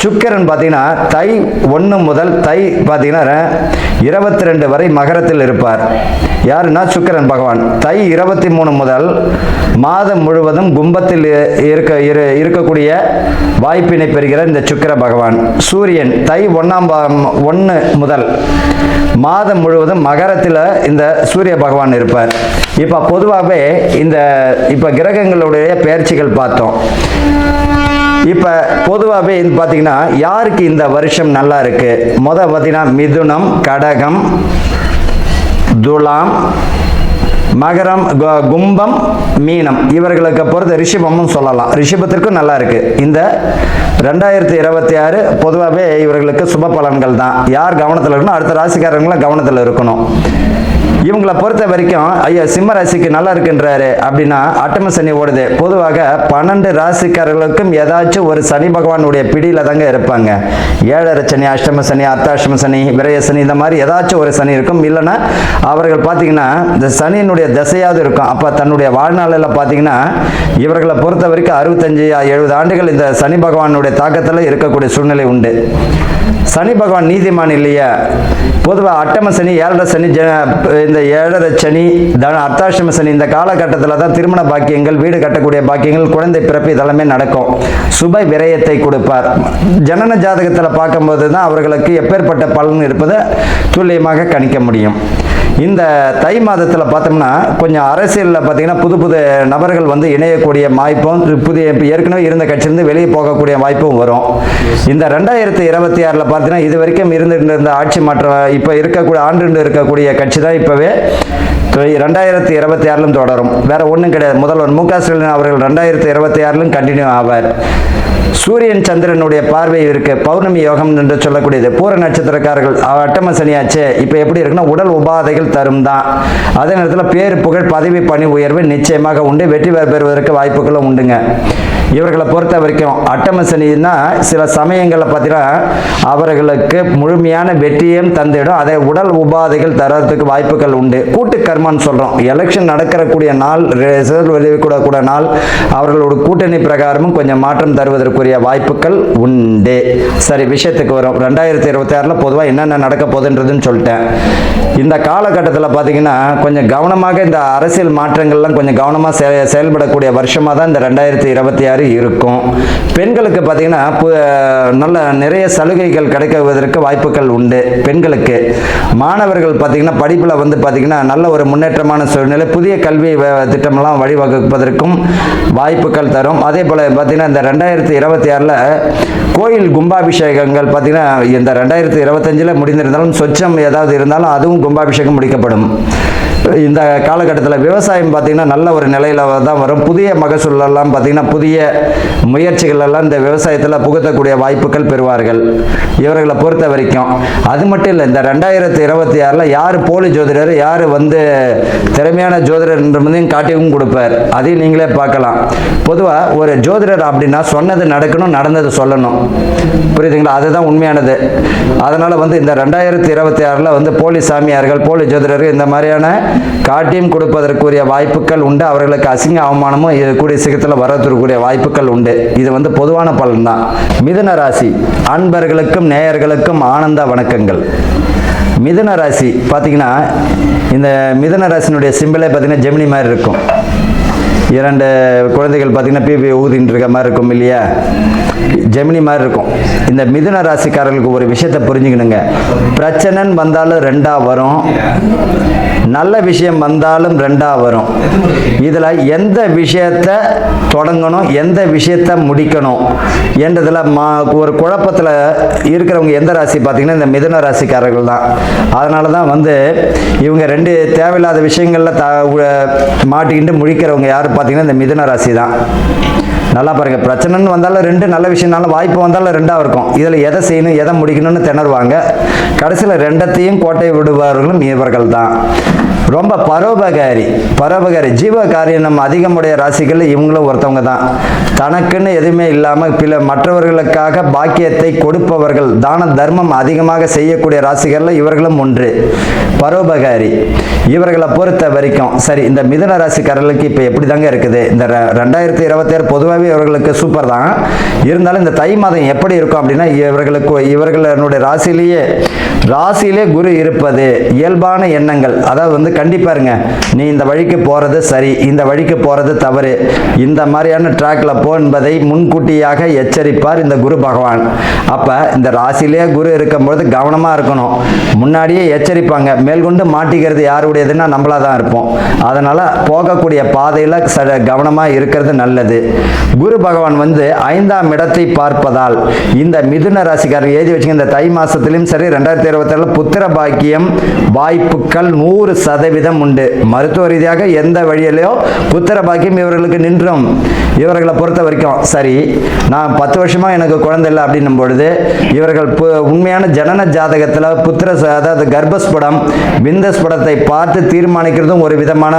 சுக்கிரன் பார்த்தீங்கன்னா தை 1 முதல் தை பார்த்தீங்கன்னா 22 வரை மகரத்தில் இருப்பார். யாருன்னா சுக்கிரன் பகவான். தை 23 முதல் மாதம் முழுவதும் கும்பத்தில் இருக்கக்கூடிய வாய்ப்பினை பெறுகிற இந்த சுக்கிர பகவான். சூரியன் தை 1 முதல் மாதம் முழுவதும் மகரத்தில் இந்த சூரிய பகவான் இருப்பார். இப்போ பொதுவாகவே இப்போ கிரகங்களுடைய பெயர்ச்சிகள் பார்த்தோம். இப்போ பொதுவாகவே பார்த்தீங்கன்னா யாருக்கு இந்த வருஷம் நல்லா இருக்கு? பார்த்தீங்கன்னா மிதுனம், கடகம், துலாம், மகரம், கும்பம், மீனம் இவர்களுக்கு பொறுத்த ரிஷபமும் சொல்லலாம். ரிஷபத்திற்கும் நல்லா இருக்கு. இந்த 2026 பொதுவாகவே இவர்களுக்கு சுப பலன்கள் தான். யார் கவனத்தில் இருக்கணும்? அடுத்த ராசிக்காரங்களும் கவனத்தில் இருக்கணும். இவங்களை பொறுத்த வரைக்கும் ஐயா சிம்ம ராசிக்கு நல்லா இருக்குன்றாரு அப்படின்னா அட்டம சனி ஓடுது. பொதுவாக 12 ராசிக்காரர்களுக்கும் ஏதாச்சும் ஒரு சனி பகவானுடைய பிடியில தாங்க இருப்பாங்க. 7 சனி, அஷ்டம சனி, அர்த்தாஷ்டம சனி, விரய சனி, இந்த மாதிரி ஏதாச்சும் ஒரு சனி இருக்கும். இல்லைன்னா அவர்கள் பார்த்தீங்கன்னா இந்த சனியினுடைய திசையாவது இருக்கும். அப்போ தன்னுடைய வாழ்நாளில் பார்த்தீங்கன்னா இவர்களை பொறுத்த வரைக்கும் 65-70 ஆண்டுகள் இந்த சனி பகவானுடைய தாக்கத்தில் இருக்கக்கூடிய சூழ்நிலை உண்டு. சனி பகவான் நீதிமான் இல்லையா? பொதுவாக அட்டம சனி, 7 சனி, இந்த 7 சனி, அர்த்தாஷ்டம சனி இந்த காலகட்டத்தில் தான் திருமண பாக்கியங்கள், வீடு கட்டக்கூடிய பாக்கியங்கள், குழந்தை பிறப்பு இதெல்லாமே நடக்கும். சுப விரயத்தை கொடுப்பார். ஜனன ஜாதகத்தில் பார்க்கும்போது தான் அவர்களுக்கு எப்பேற்பட்ட பலன் இருப்பதை துல்லியமாக கணிக்க முடியும். இந்த தை மாதத்தில் பார்த்தோம்னா கொஞ்சம் அரசியலில் பார்த்தீங்கன்னா புது புது நபர்கள் வந்து இணையக்கூடிய வாய்ப்பும், ஏற்கனவே இருந்த கட்சியிலிருந்து வெளியே போகக்கூடிய வாய்ப்பும் வரும். இந்த 2026 பார்த்தீங்கன்னா இது வரைக்கும் இருந்த ஆட்சி மாற்றம் இப்போ இருக்கக்கூடிய கட்சி தான் இப்போவே 2026 தொடரும். வேற ஒன்றும் கிடையாது. முதல்வர் மு க ஸ்டாலின் அவர்கள் 2026 கண்டினியூ ஆவார். சூரியன் சந்திரனுடைய பார்வை இருக்கு. பௌர்ணமி யோகம் என்று சொல்லக்கூடியது. பூர நட்சத்திரக்காரர்கள் அட்டம சனியாச்சு. இப்போ எப்படி இருக்குன்னா உடல் உபாதைகள் தரும் தான். அதே நேரத்தில் பேரு புகழ், பதவி, பணி உயர்வு நிச்சயமாக உண்டு. வெற்றி பெறுவதற்கு வாய்ப்புகளும் உண்டுங்க. இவர்களை பொறுத்த வரைக்கும் அட்டம சனின்னா சில சமயங்களில் பார்த்தீங்கன்னா அவர்களுக்கு முழுமையான வெற்றியும் தந்திடும். அதை உடல் உபாதைகள் தரத்துக்கு வாய்ப்புகள் உண்டு. கூட்டு கர்மான்னு சொல்கிறோம். எலெக்ஷன் நடக்கக்கூடிய நாள், ரிசல்ட் வெளியிடக்கூடிய நாள், அவர்களோட கூட்டணி பிரகாரமும் கொஞ்சம் மாற்றம் தருவதற்குரிய வாய்ப்புகள் உண்டு. சரி, விஷயத்துக்கு வரும். 2026 பொதுவாக என்னென்ன நடக்க போகுதுன்றதுன்னு சொல்லிட்டேன். இந்த காலகட்டத்தில் பார்த்தீங்கன்னா கொஞ்சம் கவனமாக இந்த அரசியல் மாற்றங்கள்லாம் கொஞ்சம் கவனமாக செயல்படக்கூடிய வருஷமாக தான் இந்த 2026 இருக்கும். பெண்களுக்கு பார்த்தீங்கன்னா நல்ல நிறைய சலுகைகள் கிடைக்குவதற்கு வாய்ப்புகள் உண்டு. பெண்களுக்கு மாணவர்கள் பார்த்தீங்கன்னா படிப்பில் வந்து பார்த்தீங்கன்னா நல்ல ஒரு முன்னேற்றமான சூழ்நிலை, புதிய கல்வி திட்டமெல்லாம் வழிவகுப்பதற்கும் வாய்ப்புகள் தரும். அதே போல் பார்த்தீங்கன்னா இந்த 2026 கோயில் கும்பாபிஷேகங்கள் பார்த்தீங்கன்னா இந்த 2025 முடிந்திருந்தாலும் சொச்சம் ஏதாவது இருந்தாலும் அதுவும் கும்பாபிஷேகம் முடிக்கப்படும். இந்த காலகட்டத்தில் விவசாயம் பார்த்தீங்கன்னா நல்ல ஒரு நிலையில் தான் வரும். புதிய மகசூலெல்லாம் பார்த்தீங்கன்னா புதிய முயற்சிகள் எல்லாம் இந்த விவசாயத்தில் புகுத்தக்கூடிய வாய்ப்புகள் பெறுவார்கள் இவர்களை பொறுத்த வரைக்கும். அது மட்டும் இல்லை, இந்த 2026 யார் போலி ஜோதிடர், யார் வந்து திறமையான ஜோதிடர் என்றதையும் காட்டியும் கொடுப்பார். அதையும் நீங்களே பார்க்கலாம். பொதுவாக ஒரு ஜோதிடர் அப்படின்னா சொன்னது நடக்கணும், நடந்தது சொல்லணும். புரியுதுங்களா? அதுதான் உண்மையானது. அதனால் வந்து இந்த 2026 வந்து போலி சாமியார்கள், போலி ஜோதிடர்கள் இந்த மாதிரியான காட்டியும் கொடுப்பதற்குரிய வாய்ப்புகள் உண்டு. அவர்களுக்கு அசிங்க அவமானமும் கூடிய சீக்கிரத்தில் வரக்கூடிய வாய்ப்புகள் உண்டு. இது வந்து பொதுவான பலன் தான். மிதுன ராசி அன்பர்களுக்கும் நேயர்களுக்கும் ஆனந்த வணக்கங்கள். மிதுன ராசி பார்த்தீங்கன்னா இந்த மிதுன ராசினுடைய சிம்பிளே பார்த்தீங்கன்னா ஜெமினி மாதிரி இருக்கும். 2 குழந்தைகள் பார்த்தீங்கன்னா பிபி ஊதின்னு இருக்க மாதிரி இருக்கும் இல்லையா, ஜெமினி மாதிரி இருக்கும். இந்த மிதுன ராசிக்காரர்களுக்கு ஒரு விஷயத்தை புரிஞ்சுக்கணுங்க. பிரச்சனைன்னு வந்தாலும் 2ஆ வரும், நல்ல விஷயம் வந்தாலும் 2ஆ வரும். இதில் எந்த விஷயத்தை தொடங்கணும், எந்த விஷயத்தை முடிக்கணும் என்றதில் ஒரு குழப்பத்தில் இருக்கிறவங்க எந்த ராசி பார்த்தீங்கன்னா இந்த மிதுன ராசிக்காரர்கள் தான். அதனால தான் வந்து இவங்க 2 தேவையில்லாத விஷயங்களில் மாட்டிக்கிட்டு முழிக்கிறவங்க யார் பார்த்தீங்கன்னா இந்த மிதுன ராசி தான். நல்லா பாருங்க, பிரச்சனைன்னு வந்தாலும் 2, நல்ல விஷயம்னாலும் வாய்ப்பு வந்தாலும் 2ஆ இருக்கும். இதில் எதை செய்யணும் எதை முடிக்கணும்னு திணறுவாங்க. கடைசியில் 2த்தையும் கோட்டை விடுபவர்களும் இவர்கள் தான். ரொம்ப பரோபகாரி ஜீவகாரியம் நம்ம அதிகமுடைய ராசிகள் இவங்களும் ஒருத்தவங்க தான். தனக்குன்னு எதுவுமே இல்லாமல் பிற மற்றவர்களுக்காக பாக்கியத்தை கொடுப்பவர்கள், தான தர்மம் அதிகமாக செய்யக்கூடிய ராசிகளில் இவர்களும் ஒன்று. பரோபகாரி இவர்களை பொறுத்த வரைக்கும் சரி. இந்த மிதுன ராசிக்காரர்களுக்கு இப்போ எப்படி தாங்க இருக்குது? இந்த 2026 பொதுவாகவே இவர்களுக்கு சூப்பர் தான். இருந்தாலும் இந்த தை மாதம் எப்படி இருக்கும் அப்படின்னா, இவர்களுடைய ராசியிலே குரு இருப்பது இயல்பான எண்ணங்கள். அதாவது வந்து கண்டிப்பாருங்க, நீ இந்த வழிக்கு போறது சரி, இந்த வழிக்கு போறது தவறு, இந்த மாதிரியான ட்ராக்ல போ என்பதை முன்கூட்டியாக எச்சரிப்பார் இந்த குரு பகவான். அப்ப இந்த ராசியிலே குரு இருக்கும்போது கவனமா இருக்கணும். முன்னாடியே எச்சரிப்பாங்க. மேல்கொண்டு மாட்டிக்கிறது யாருடையதுன்னா நம்மளா தான் இருப்போம். அதனால போகக்கூடிய பாதையில கவனமா இருக்கிறது நல்லது. குரு பகவான் வந்து 5ஆம் இடத்தை பார்ப்பதால் இந்த மிதுன ராசிக்காரர் எழுதி வச்சுங்க, இந்த தை மாசத்திலும் சரி 2027 புத்திர பாக்கியம் வாய்ப்புகள் 100% உண்டு. மருத்துவ ரீதியாக எந்த வழியிலையோ புத்திர பாக்கியம் இவர்களுக்கு நின்றும். இவர்களை பொறுத்த வரைக்கும் சரி, நான் 10 வருஷமா எனக்கு குழந்தை இல்லை அப்படின்னும் பொழுது இவர்கள் உண்மையான ஜனன ஜாதகத்தில் அதாவது கர்ப்பஸ்படம் விந்தஸ்படத்தை பார்த்து தீர்மானிக்கிறதும் ஒரு விதமான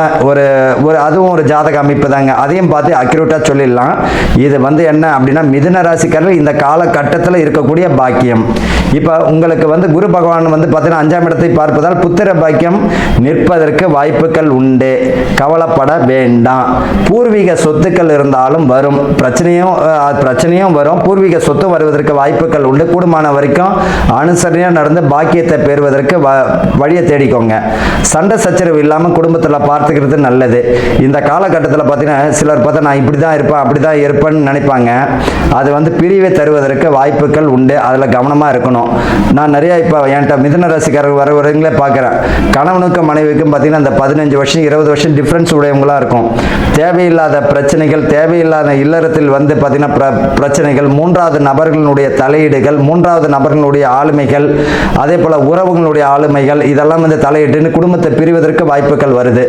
அதுவும் ஒரு ஜாதக அமைப்பு தாங்க. அதையும் பார்த்து அக்யூரேட்டா சொல்லிடலாம். இது வந்து என்ன அப்படின்னா மிதுன ராசிக்காரர்கள் இந்த காலகட்டத்தில் இருக்கக்கூடிய பாக்கியம். இப்போ உங்களுக்கு வந்து குரு பகவான் வந்து பார்த்தீங்கன்னா 5ஆம் இடத்தை பார்ப்பதால் புத்திர பாக்கியம் நிற்பதற்கு வாய்ப்புகள் உண்டு. கவலைப்பட வேண்டாம். பூர்வீக சொத்துக்கள் இருந்தாலும் வரும், பிரச்சனையும் வரும். பூர்வீக சொத்து வருவதற்கு வாய்ப்புகள் உண்டு. கூடுமான வரைக்கும் அனுசரணையாக நடந்து பாக்கியத்தை பெறுவதற்கு வழியை தேடிக்கோங்க. சண்டை சச்சரவு இல்லாமல் குடும்பத்தில் பார்த்துக்கிறது நல்லது. இந்த காலகட்டத்தில் பார்த்தீங்கன்னா சிலர் பார்த்தா நான் இப்படி தான் இருப்பேன் அப்படி தான் இருப்பேன்னு நினைப்பாங்க. அது வந்து பிரிவை தருவதற்கு வாய்ப்புகள் உண்டு. அதில் கவனமாக இருக்கணும். நான் நிறைய இப்போ என்கிட்ட மிதுன ராசிக்காரர்கள் வரவங்களே பார்க்குறேன். கணவனுக்கும் மனைவிக்கும் பார்த்தீங்கன்னா இந்த 15 வருஷம் 20 வருஷம் டிஃப்ரென்ஸ் உடையவங்களாக இருக்கும். தேவையில்லாத பிரச்சனைகள், தேவையில்லாத இல்லறத்தில் வந்து பார்த்தீங்கன்னா பிரச்சனைகள், 3வது நபர்களுடைய தலையீடுகள், 3வது நபர்களுடைய ஆளுமைகள், அதே போல் உறவுகளுடைய ஆளுமைகள், இதெல்லாம் வந்து தலையிட்டு குடும்பத்தை பிரிவதற்கு வாய்ப்புகள் வருது.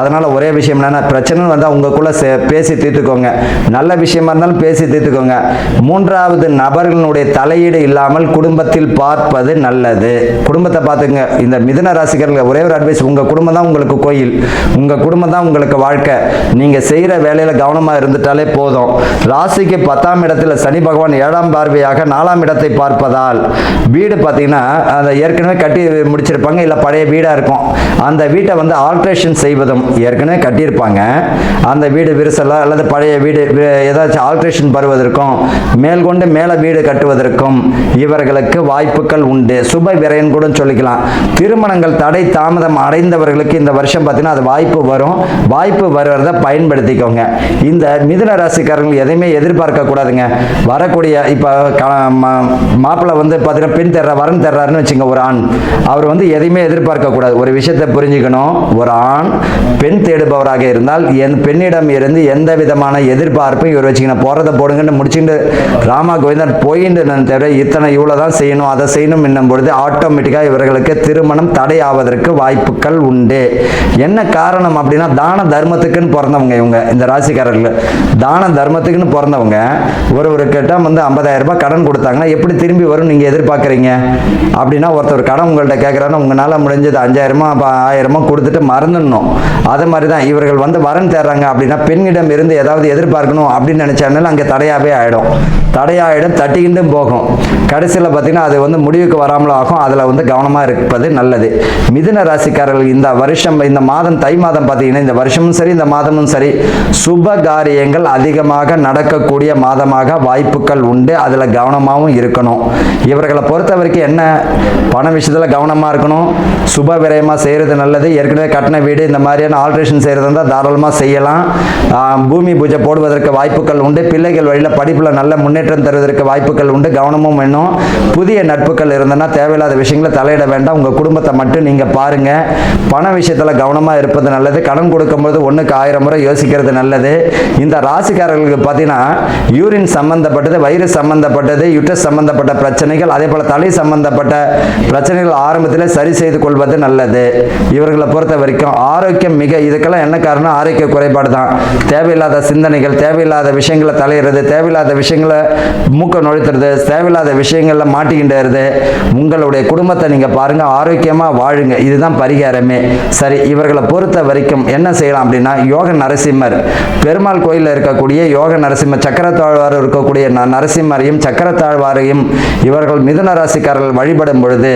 அதனால் ஒரே விஷயம் என்னன்னா, பிரச்சனை வந்தால் உங்களுக்குள்ள பேசி தீர்த்துக்கோங்க. நல்ல விஷயமா இருந்தாலும் பேசி தீர்த்துக்கோங்க. 3வது நபர்களுடைய தலையீடு இல்லாமல் குடும்பத்தில் பார்ப்பது நல்லது. குடும்பத்தை பார்த்துங்க. இந்த மிதுன ராசிக்காரர்கள் ஒரே ஒரு அட்வைஸ், உங்கள் குடும்பம் தான் உங்களுக்கு கோயில், உங்கள் குடும்பம் தான் உங்களுக்கு வாழ்க்கை. நீங்கள் செய்கிற வேலையில் கவனமாக இருந்துட்டாலே போதும். ராசிக்கு 10ஆம் இடத்துல சனி பகவான் 7ஆம் பார்வையாக 4ஆம் இடத்தை பார்ப்பதால் வீடு பார்த்தீங்கன்னா அதை ஏற்கனவே கட்டி முடிச்சிருப்பாங்க, இல்லை பழைய வீடாக இருக்கும். அந்த வீட்டை வந்து ஆல்ட்ரேஷன் செய்வதும், ஏற்கனவே கட்டியிருப்பாங்க அந்த வீடு விரிசலா அல்லது பழைய வீடு ஏதாச்சும் ஆல்ட்ரேஷன் வருவதற்கும் மேல்கொண்டு மேலே வீடு கட்டுவதற்கும் இவர்களுக்கு வாய்ப்புகள் உண்டு. சுப விரயன் கூட சொல்லிக்கலாம். திருமணங்கள் தடை தாமதம் அடைந்தவர்களுக்கு இந்த வருஷம் பார்த்தீங்கன்னா அது வாய்ப்பு வரும். வாய்ப்பு வருவதை பயன்படுத்திக்கோங்க. இந்த மிதுன ராசிக்காரர்கள் எதையுமே எதிர்பார்க்க கூடாதுங்க. வரக்கூடிய இப்போ மாப்பிள்ளை வந்து பார்த்தீங்கன்னா பெண் தர்ற வரன் தர்றாருன்னு வச்சுங்க, ஒரு ஆண், அவர் வந்து எதையுமே எதிர்பார்க்க கூடாது. ஒரு விஷயத்தை புரிஞ்சுக்கணும். ஒரு ஆண் பெண் தேடுபவராக இருந்தால் என் பெண்ணிடம் இருந்து எந்த விதமான எதிர்பார்ப்பும் இவர் வச்சுக்கணும். போறதை போடுங்கன்னு முடிச்சுட்டு ராமா கோவிந்தன் போயிட்டு தவிர இத்தனை இவ்வளவுதான் செய்யணும் அதை செய்யணும் என்னும் பொழுது ஆட்டோமேட்டிக்காக இவர்களுக்கு திருமணம் தடை ஆவதற்கு வாய்ப்புகள் உண்டு. என்ன காரணம் அப்படின்னா, தான தர்மத்துக்குன்னு பிறந்தவங்க இவங்க. இந்த ராசிக்காரர்கள் தான தர்மத்துக்குன்னு பிறந்தவங்க. ஒருவருக்கிட்ட வந்து 50,000 ரூபாய் கடன் கொடுத்தாங்கன்னா எப்படி திரும்பி வரும் நீங்க எதிர்பார்க்குறீங்க? அப்படின்னா ஒருத்தர் கடன் உங்கள்கிட்ட கேட்குறாருன்னா உங்களால் முடிஞ்சது 5,000 1000 கொடுத்துட்டு மறந்துடணும். அது மாதிரி தான் இவர்கள் வந்து வரன் தேடுறாங்க அப்படின்னா பெண்ணிடம் இருந்து ஏதாவது எதிர்பார்க்கணும் அப்படின்னு நினைச்சாலும் அங்கே தடையாவே ஆயிடும். தடையாயிடும், தட்டிக்கிண்டும் போகும். கடைசியில் பார்த்தீங்கன்னா அது வந்து முடிவுக்கு வராமலும் ஆகும். அதில் வந்து கவனமாக இருப்பது நல்லது. மிதுன ராசிக்காரர்கள் இந்த வருஷம், இந்த மாதம், தை மாதம் பார்த்தீங்கன்னா இந்த வருஷமும் சரி இந்த மாதமும் சரி சுப காரியங்கள் அதிகமாக நடக்கக்கூடிய மாதமாக வாய்ப்புகள் உண்டு. அதில் கவனமாகவும் இருக்கணும். இவர்களை பொறுத்த வரைக்கும் என்ன, பண விஷயத்தில் கவனமாக இருக்கணும். சுப விரயமாக செய்கிறது நல்லது. ஏற்கனவே கட்டின வீடு இந்த மாதிரியான ஆல்ட்ரேஷன் செய்கிறது இருந்தால் தாராளமாக செய்யலாம். பூமி பூஜை போடுவதற்கு வாய்ப்புகள் உண்டு. பிள்ளைகள் வழியில் படிப்பில் நல்ல முன்னேற்றம் தருவதற்கு வாய்ப்புகள் உண்டு. கவனமும் வேணும். புதிய நட்புகள் இருந்தனா தேவையில்லாத விஷயங்களை தலையிட வேண்டாம். உங்கள் குடும்பத்தை மட்டும் நீங்கள் பாருங்கள். பண விஷயத்தில் கவனமாக இருப்பது நல்லது. கடன் கொடுக்கும்போது 1க்கு 1000 முறை யோசிக்கிறது நல்லது. இந்த ராசிக்காரர்களுக்கு பார்த்தீங்கன்னா யூரின் சம்பந்தப்பட்டது, வயிறு சம்பந்தப்பட்டது, யுட்ரஸ் சம்பந்தப்பட்ட பிரச்சனைகள், அதே போல் தலை சம்பந்தப்பட்ட பிரச்சனைகள் ஆரம்பத்தில் சரி செய்து கொள்வது நல்லது. இவர்களை பொறுத்த வரைக்கும் ஆரோக்கியம் மிக, இதுக்கெல்லாம் என்ன காரணம், ஆரோக்கிய குறைபாடு தான். தேவையில்லாத சிந்தனைகள், தேவையில்லாத விஷயங்களை தலையிறது, தேவையில்லாத விஷயங்களை மூக்க நுழைத்துறது, தேவையில்லாத விஷயங்களில் மாட்டிக்கிட்டு உங்களுடைய குடும்பத்தை நீங்கள் பாருங்கள், ஆரோக்கியமாக வாழுங்க. இதுதான் பரிகாரமே. சரி, இவர்களை பொறுத்த வரைக்கும் என்ன செய்யலாம் அப்படின்னா, யோக நரசிம்மர் பெருமாள் கோயிலில் இருக்கக்கூடிய யோக நரசிம்மர், சக்கரத்தாழ்வார் இருக்கக்கூடிய நரசிம்மரையும் சக்கரத்தாழ்வாரையும் இவர்கள் மிதுன ராசிக்காரர்கள் வழிபடும் பொழுது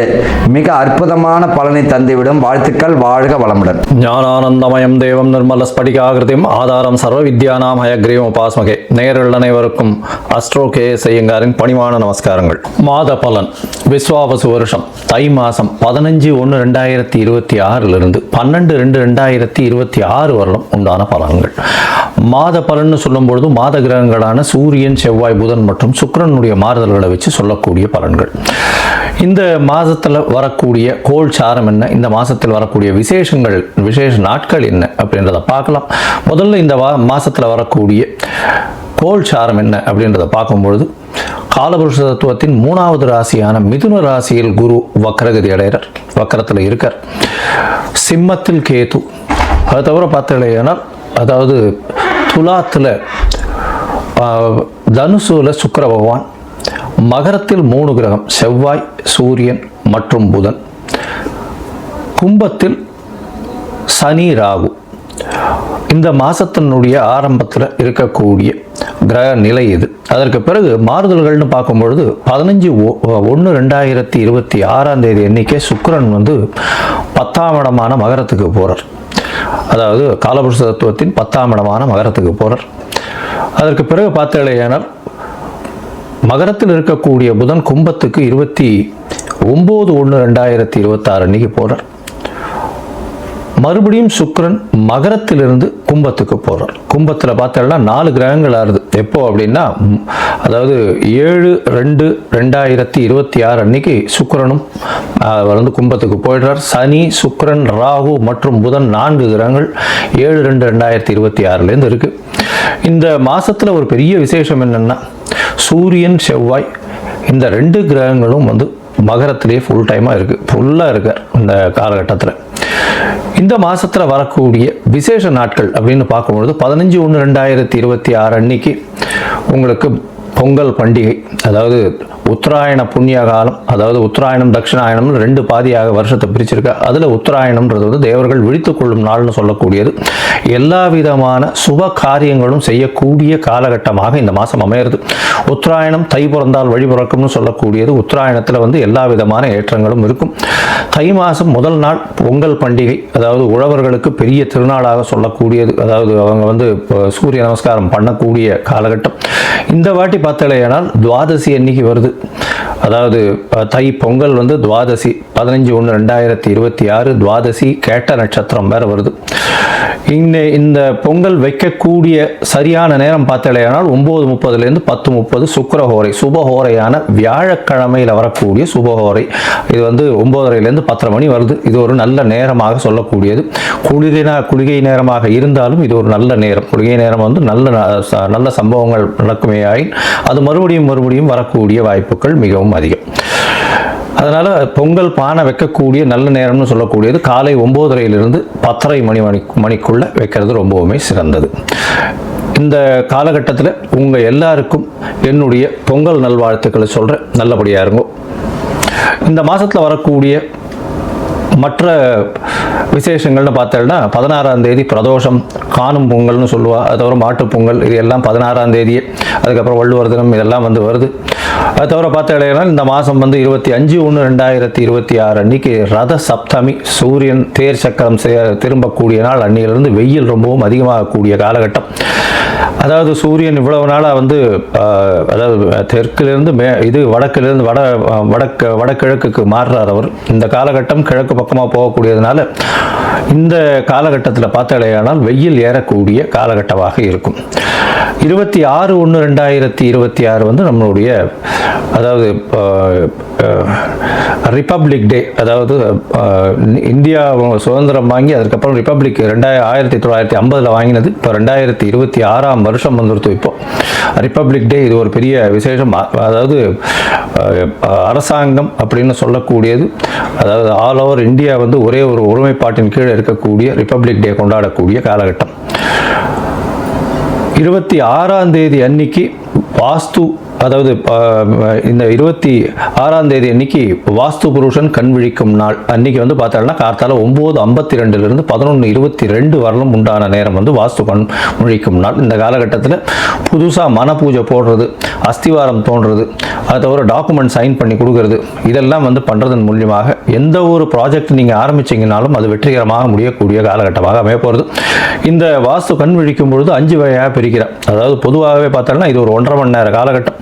மிக அற்புதமான பலனை தந்துவிடும். வாழ்த்துக்கள். வாழ்க வளமுடன். ஞானானந்தமயம் தேவம் நிர்மல ஸ்படிகாகிருதியும் ஆதாரம் சர்வ வித்யானாம் ஹயக்ரீவம் உபாஸ்மகே. நேயர்கள் அனைவருக்கும் அஸ்ட்ரோ கே செய்யங்காரின் பணிவான நமஸ்காரங்கள். மாத பலன் விஸ்வாவசு வருஷம் தை மாதம் 15/1/2026 12/2/2026 வருடம் உண்டான பலன்கள். மாத பலன்னு சொல்லும் பொழுது மாத கிரகங்களான சூரியன், செவ்வாய், புதன் மற்றும் சுக்கிரனுடைய மாறுதல்களை வச்சு சொல்லக்கூடிய பலன்கள். இந்த மாதத்தில் வரக்கூடிய கோள் சாரம் என்ன, இந்த மாதத்தில் வரக்கூடிய விசேஷங்கள், விசேஷ நாட்கள் என்ன அப்படின்றத பார்க்கலாம். முதல்ல இந்த மாதத்தில் வரக்கூடிய கோள் சாரம் என்ன அப்படின்றத பார்க்கும்பொழுது, காலபுருஷ தத்துவத்தின் 3வது ராசியான மிதுன ராசியில் குரு வக்ரகதி அடைகிறார், வக்கரத்தில் இருக்கார். சிம்மத்தில் கேது, அது தவிர பார்த்தீங்கன்னா அதாவது துலாத்தில் தனுசுல சுக்கிர பகவான், மகரத்தில் 3 கிரகம் செவ்வாய், சூரியன் மற்றும் புதன், கும்பத்தில் சனி, ராகு. இந்த மாசத்தினுடைய ஆரம்பத்தில் இருக்கக்கூடிய கிரக நிலை இது. அதற்கு பிறகு மாறுதல்கள்னு பார்க்கும்பொழுது 15/1/2026 அன்னைக்கே சுக்கிரன் வந்து 10ஆம் இடமான மகரத்துக்கு போகிறார். அதாவது காலபுருஷ தத்துவத்தின் 10ஆம் இடமான மகரத்துக்கு போகிறார். அதற்கு பிறகு பார்த்தேனால் மகரத்தில் இருக்கக்கூடிய புதன் கும்பத்துக்கு 29/1/2026 அன்னைக்கு போகிறார். மறுபடியும் சுக்கிரன் மகரத்திலிருந்து கும்பத்துக்கு போகிறார். கும்பத்தில் பார்த்தோம்னா 4 கிரகங்கள் ஆறுது. எப்போ அப்படின்னா, அதாவது 7/2/2026 அன்னைக்கு சுக்கிரனும் வந்து கும்பத்துக்கு போயிடுறார். சனி, சுக்கிரன், ராகு மற்றும் புதன் 4 கிரகங்கள் 7/2/2026 இருக்கு. இந்த மாசத்துல ஒரு பெரிய விசேஷம் என்னன்னா, சூரியன், செவ்வாய் இந்த 2 கிரகங்களும் வந்து மகரத்திலேயே ஃபுல் டைமாக இருக்குது, ஃபுல்லாக இருக்கார் இந்த காலகட்டத்தில். இந்த மாதத்தில் வரக்கூடிய விசேஷ நாட்கள் அப்படின்னு பார்க்கும்பொழுது 15/1/2026 அன்னைக்கு உங்களுக்கு பொங்கல் பண்டிகை, அதாவது உத்தராயண புண்ணிய காலம், அதாவது உத்தராயணம் தட்சிணாயணம் 2 பாதியாக வருஷத்தை பிரிச்சிருக்கா. அதில் உத்தராயணம்ன்றது வந்து தேவர்கள் விழித்து கொள்ளும் நாள்னு சொல்லக்கூடியது. எல்லா விதமான சுப காரியங்களும் செய்யக்கூடிய காலகட்டமாக இந்த மாதம் அமையிறது. உத்தராயணம் தை பிறந்தால் வழி பிறக்கும்னு சொல்லக்கூடியது. உத்தராயணத்தில் வந்து எல்லா விதமான ஏற்றங்களும் இருக்கும். தை மாதம் முதல் நாள் பொங்கல் பண்டிகை, அதாவது உழவர்களுக்கு பெரிய திருநாளாக சொல்லக்கூடியது. அதாவது அவங்க வந்து சூரிய நமஸ்காரம் பண்ணக்கூடிய காலகட்டம். இந்த வாட்டி பார்த்தலையானால் துவாதசி அன்னைக்கு வருது. அதாவது தை பொங்கல் வந்து துவாதசி 15/1/2026 துவாதசி கேட்ட நட்சத்திரம் வேற வருது. இந்த பொங்கல் வைக்கக்கூடிய சரியான நேரம் பார்த்தலையானால் 9:30 10:30 சுக்கிரஹோரை, சுபஹோரையான வியாழக்கிழமையில் வரக்கூடிய சுபஹோரை. இது வந்து 9:30 10:30 மணி வருது. இது ஒரு நல்ல நேரமாக சொல்லக்கூடியது. குளிகை நேரமாக இருந்தாலும் இது ஒரு நல்ல நேரம். குளிகை நேரம் வந்து நல்ல சம்பவங்கள் நடக்குமே ஆயின் அது மறுபடியும் வரக்கூடிய வாய்ப்புகள் மிகவும் அதிகம். அதனால் பொங்கல் பானை வைக்கக்கூடிய நல்ல நேரம்னு சொல்லக்கூடியது காலை 9:30 10:30 மணிக்குள்ளே வைக்கிறது ரொம்பவுமே சிறந்தது. இந்த காலகட்டத்தில் உங்கள் எல்லாருக்கும் என்னுடைய பொங்கல் நல்வாழ்த்துக்களை சொல்கிறேன். நல்லபடியாக இருங்கோ. இந்த மாதத்தில் வரக்கூடிய மற்ற விசேஷங்கள்னு பார்த்தோம்னா 16ஆம் தேதி பிரதோஷம், காணும் பொங்கல்னு சொல்லுவா. அது தவிர மாட்டுப் பொங்கல், இது எல்லாம் 16ஆம் தேதியே. அதுக்கப்புறம் வள்ளுவர் தினம், இதெல்லாம் வந்து வருது. அது தவிர பார்த்தீங்கன்னா இந்த மாதம் வந்து 25/1/2026 அன்னைக்கு ரத சப்தமி, சூரியன் தேர் சக்கரம் திரும்பக்கூடிய நாள். அன்னையிலிருந்து வெயில் ரொம்பவும் அதிகமாகக்கூடிய காலகட்டம். அதாவது சூரியன் இவ்வளவு நாளாக வந்து அதாவது தெற்கிலிருந்து வடக்கிலிருந்து வடகிழக்குக்கு மாறுறார் அவர். இந்த காலகட்டம் கிழக்கு பக்கமாக போகக்கூடியதுனால இந்த காலகட்டத்தில் பார்த்தாலேயானால் வெயில் ஏறக்கூடிய காலகட்டமாக இருக்கும். 26/1/2026 வந்து நம்மளுடைய அதாவது ரிப்பப்ளிக் டே. அதாவது இந்தியா சுதந்திரம் வாங்கி அதுக்கப்புறம் ரிப்பப்ளிக் 1950 வாங்கினது. இப்போ 2026ஆம் வருஷம் வந்துருத்து. இப்போ ரிப்பப்ளிக் டே இது ஒரு பெரிய விசேஷம். அதாவது அரசாங்கம் அப்படின்னு சொல்லக்கூடியது, அதாவது ஆல் ஓவர் இந்தியா வந்து ஒரே ஒரு ஒருமைப்பாட்டின் கீழே இருக்கக்கூடிய ரிப்பப்ளிக் டே கொண்டாடக்கூடிய காலகட்டம். 26ஆம் தேதி அன்னைக்கு வாஸ்து, அதாவது இந்த 26ஆம் தேதி அன்னைக்கு வாஸ்து புருஷன் கண் விழிக்கும் நாள். அன்னைக்கு வந்து பார்த்தோம்னா கார்த்தால 9:52 11:22 வரலும் உண்டான நேரம் வந்து வாஸ்து கண் விழிக்கும் நாள். இந்த காலகட்டத்தில் புதுசாக மன பூஜை போடுறது, அஸ்திவாரம் தோன்றது, அது தவிர டாக்குமெண்ட் சைன் பண்ணி கொடுக்கறது, இதெல்லாம் வந்து பண்ணுறதன் மூலியமாக எந்த ஒரு ப்ராஜெக்ட் நீங்கள் ஆரம்பிச்சிங்கனாலும் அது வெற்றிகரமாக முடியக்கூடிய காலகட்டமாக அமைய போகிறது. இந்த வாஸ்து கண் விழிக்கும் பொழுது 5 வகையாக பிரிக்கிறார். அதாவது பொதுவாகவே பார்த்தோம்னா இது ஒரு 1.5 மணி நேர காலகட்டம்.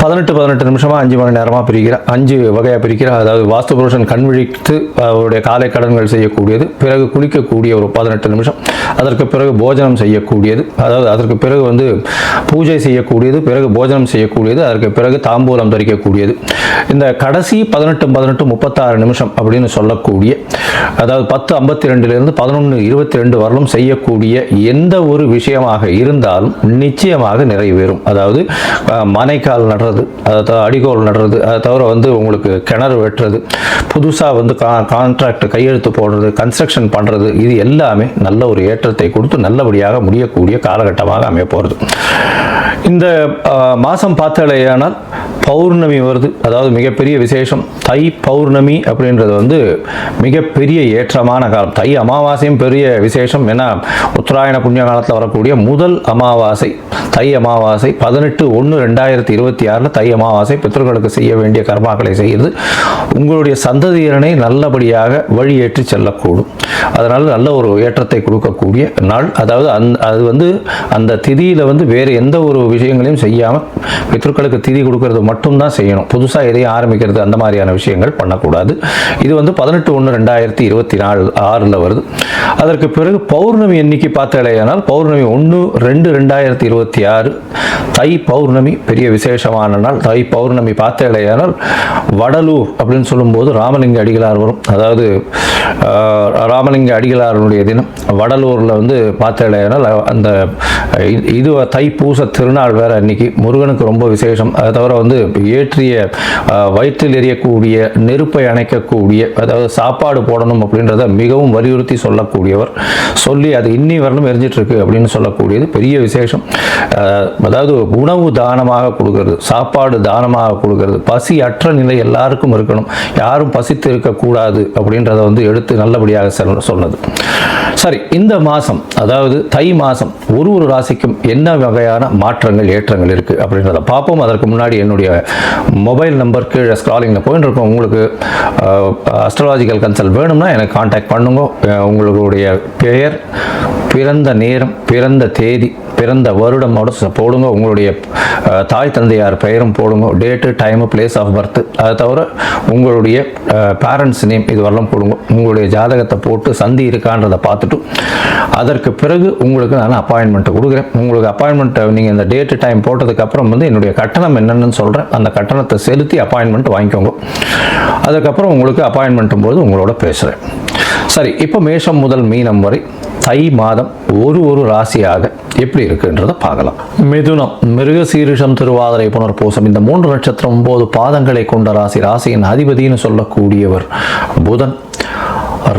18 நிமிஷமாக 5 மணி நேரமாக பிரிக்கிறார், 5 வகையாக பிரிக்கிறார். அதாவது வாஸ்து புருஷன் கண் விழித்து அவருடைய காலை கடன்கள் செய்யக்கூடியது, பிறகு குளிக்கக்கூடிய ஒரு 18 நிமிஷம், அதற்கு பிறகு போஜனம் செய்யக்கூடியது, அதாவது அதற்கு பிறகு வந்து பூஜை செய்யக்கூடியது, பிறகு போஜனம் செய்யக்கூடியது, அதற்கு பிறகு தாம்பூலம் தரிக்கக்கூடியது. இந்த கடைசி 18:36 நிமிஷம் அப்படின்னு சொல்லக்கூடிய, அதாவது 10:52 11:22 வரலும் செய்யக்கூடிய எந்த ஒரு விஷயமாக இருந்தாலும் நிச்சயமாக நிறைவேறும். அதாவது மனைக்கால் நடுறது, அதை அடிகோல் நடுறது, அதை தவிர வந்து உங்களுக்கு கிணறு வெட்டுறது, புதுசாக வந்து கான்ட்ராக்ட் கையெழுத்து போடுறது, கன்ஸ்ட்ரக்ஷன் பண்ணுறது, இது எல்லாமே நல்ல ஒரு ஏற்றத்தை கொடுத்து நல்லபடியாக முடியக்கூடிய காலகட்டமாக அமைய போகிறது. இந்த மாதம் பார்த்தாலேயானால் பௌர்ணமி வருது. அதாவது மிகப்பெரிய விசேஷம் தை பௌர்ணமி அப்படின்றது வந்து மிகப்பெரிய ஏற்றமான காலம். தை அமாவாசையும் பெரிய விசேஷம். ஏன்னா உத்தராயண புண்ணிய காலத்தில் வரக்கூடிய முதல் அமாவாசை தை அமாவாசை. 18/1/2026 தை அமாவாசை. பித்ருக்களுக்கு செய்ய வேண்டிய கர்மாக்களை செய்கிறது உங்களுடைய சந்ததியினரை நல்லபடியாக வழியேற்றி செல்லக்கூடும். அதனால் நல்ல ஒரு ஏற்றத்தை கொடுக்கக்கூடிய நாள். அதாவது அது வந்து அந்த திதியில் வந்து வேறு எந்த ஒரு விஷயங்களையும் செய்யாமல் பித்ருக்களுக்கு திதி கொடுக்கறது மட்டும்தான் செய்யணும். புதுசாக எதையும் ஆரம்பிக்கிறது அந்த மாதிரியான விஷயங்கள் பண்ணக்கூடாது. இது வந்து 18/1/2026 வருது. அதற்கு பிறகு பௌர்ணமி எண்ணிக்கை பார்த்தாலேயானால் பௌர்ணமி 1/2/2026 தை பௌர்ணமி பெரிய விசேஷமான நாள். தை பௌர்ணமி பார்த்தாலேயானால் வடலூர் அப்படின்னு சொல்லும்போது ராமலிங்க அடிகளார் வரும். அதாவது ராமலிங்க அடிகளாருடைய தினம் வடலூரில் வந்து பார்த்தாலேயானால் அந்த இது தைப்பூச திருநாள் வேற அன்னைக்கு. முருகனுக்கு ரொம்ப விசேஷம். அதை தவிர வந்து ஏற்றிய வயிற்றில் எரியக்கூடிய நெருப்பை அணைக்கக்கூடிய, அதாவது சாப்பாடு போடணும் அப்படின்றத மிகவும் வலியுறுத்தி சொல்லக்கூடியவர். சொல்லி அது இன்னி வரலும் எரிஞ்சிட்டு இருக்கு அப்படின்னு சொல்லக்கூடியது பெரிய விசேஷம். அதாவது உணவு தானமாக கொடுக்கறது, சாப்பாடு தானமாக கொடுக்கறது, பசி அற்ற நிலை எல்லாருக்கும் இருக்கணும், யாரும் பசித்து இருக்கக்கூடாது அப்படின்றத வந்து எடுத்து நல்லபடியாக சொன்னது. சரி, இந்த மாதம் அதாவது தை மாதம் ஒரு ராசிக்கும் என்ன வகையான மாற்றங்கள் ஏற்றங்கள் இருக்கு அப்படின்றத பார்ப்போம். அதற்கு முன்னாடி என்னுடைய மொபைல் நம்பர் கீழே ஸ்க்ராலிங்கில் போயிட்டு இருக்கோம். உங்களுக்கு அஸ்ட்ராலஜிக்கல் கன்சல்ட் வேணும்னா எனக்கு கான்டாக்ட் பண்ணுங்க. உங்களுடைய பெயர், பிறந்த நேரம், பிறந்த தேதி, பிறந்த வருடமோட போடுங்க. உங்களுடைய தாய் தந்தையார் பெயரும் போடுங்க. Date, time, place of birth, அதை தவிர உங்களுடைய பேரண்ட்ஸ் நேம் இது வரலாம் போடுங்க. உங்களுடைய ஜாதகத்தை போட்டு சந்தி இருக்கான்றதை பார்த்துட்டு அதற்கு பிறகு உங்களுக்கு நான் அப்பாயின்மெண்ட்டை கொடுக்குறேன். உங்களுக்கு அப்பாயின்மெண்ட்டை நீங்கள் இந்த டேட்டு டைம் போட்டதுக்கப்புறம் வந்து என்னுடைய கட்டணம் என்னென்னு சொல்கிறேன். அந்த கட்டணத்தை செலுத்தி அப்பாயின்மெண்ட் வாங்கிக்கோங்க. அதுக்கப்புறம் உங்களுக்கு அப்பாயின்மெண்ட்டும் போது உங்களோட பேசுகிறேன். சரி, இப்போ மேஷம் முதல் மீனம் வரை தை மாதம் ஒரு ராசியாக எப்படி இருக்குன்றதை பார்க்கலாம். மிதுனம், மிருகசீரிஷம், திருவாதிரை, புனர்பூசம் இந்த 3 நட்சத்திரம் 9 பாதங்களை கொண்ட ராசி. ராசியின் அதிபதினு சொல்லக்கூடியவர் புதன்.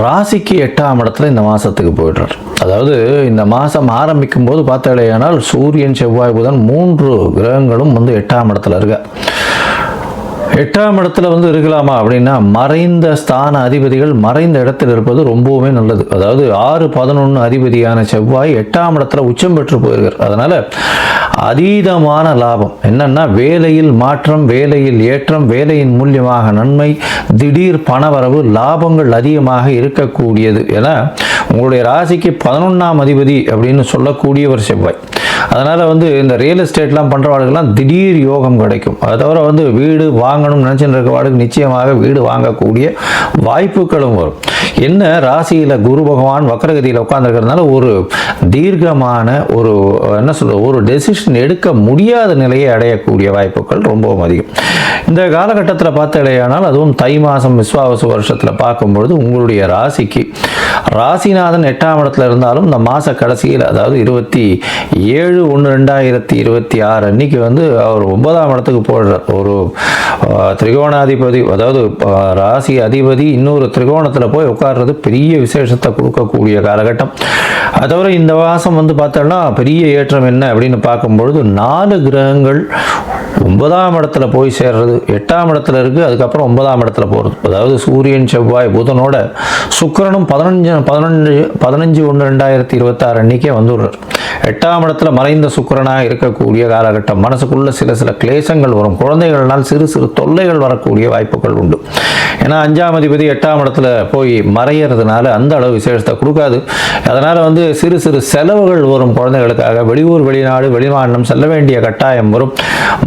ராசிக்கு 8ஆம் இடத்துல இந்த மாதத்துக்கு போயிடுறார். அதாவது இந்த மாதம் ஆரம்பிக்கும் போது பார்த்தாலேயானால் சூரியன், செவ்வாய், புதன் 3 கிரகங்களும் வந்து 8ஆம் இடத்துல இருக்க. 8ஆம் இடத்துல வந்து இருக்கலாமா அப்படின்னா, மறைந்த ஸ்தான அதிபதிகள் மறைந்த இடத்தில் இருப்பது ரொம்பவுமே நல்லது. அதாவது 6-11 அதிபதியான செவ்வாய் 8ஆம் இடத்துல உச்சம் பெற்று போயிருக்கார். அதனால அதீதமான லாபம் என்னன்னா, வேலையில் மாற்றம், வேலையில் ஏற்றம், வேலையின் மூலியமாக நன்மை, திடீர் பணவரவு, லாபங்கள் அதிகமாக இருக்கக்கூடியது. ஏன்னா உங்களுடைய ராசிக்கு 11ஆம் அதிபதி அப்படின்னு சொல்லக்கூடியவர் செவ்வாய். அதனால் வந்து இந்த ரியல் எஸ்டேட்லாம் பண்ணுறவாளுக்கெல்லாம் திடீர் யோகம் கிடைக்கும். அதை தவிர வந்து வீடு வாங்கணும்னு நினச்சிட்டு இருக்கவாளுக்கு நிச்சயமாக வீடு வாங்கக்கூடிய வாய்ப்புகளும் வரும். என்ன ராசியில் குரு பகவான் வக்ரகதியில் உட்காந்துருக்கிறதுனால ஒரு தீர்க்கமான ஒரு டெசிஷன் எடுக்க முடியாத நிலையை அடையக்கூடிய வாய்ப்புகள் ரொம்பவும் அதிகம். இந்த காலகட்டத்தில் பார்த்தாலேயானால், அதுவும் தை மாதம் விஸ்வாவசு வருஷத்தில் பார்க்கும்பொழுது உங்களுடைய ராசிக்கு ராசிநாதன் 8ஆம் இடத்துல இருந்தாலும் இந்த மாத கடைசியில், அதாவது 27/1/2026 அன்னைக்கு வந்து அவர் 9ஆம் இடத்துக்கு போடுறார். ஒரு திரிகோணாதிபதி, அதாவது ராசி அதிபதி இன்னொரு திரிகோணத்தில் போய் உட்கார்றது பெரிய விசேஷத்தை கொடுக்கக்கூடிய காலகட்டம். அதை தவிர இந்த மாதம் வந்து பார்த்தோம்னா பெரிய ஏற்றம் என்ன அப்படின்னு பார்க்கும்பொழுது 4 கிரகங்கள் 9ஆம் இடத்துல போய் சேர்றது, 8ஆம் இடத்துல இருக்குது, அதுக்கப்புறம் 9ஆம் இடத்துல போகிறது. அதாவது சூரியன், செவ்வாய், புதனோட சுக்கிரனும் 15/1/2026 அன்னைக்கே வந்துடுறார். 8ஆம் இடத்துல மறைந்த சுக்கிரனாக இருக்கக்கூடிய காலகட்டம். மனசுக்குள்ள சில கிளேசங்கள் வரும். குழந்தைகள்னால் சிறு தொல்லைகள் வரக்கூடிய வாய்ப்புகள் உண்டு. ஏன்னா 5ஆம் அதிபதி 8ஆம் இடத்துல போய் மறையிறதுனால அந்த அளவு விசேஷத்தை கொடுக்காது. அதனால் வந்து சிறு செலவுகள் வரும். குழந்தைகளுக்காக வெளியூர், வெளிநாடு, வெளிமாநிலம் செல்ல வேண்டிய கட்டாயம் வரும்.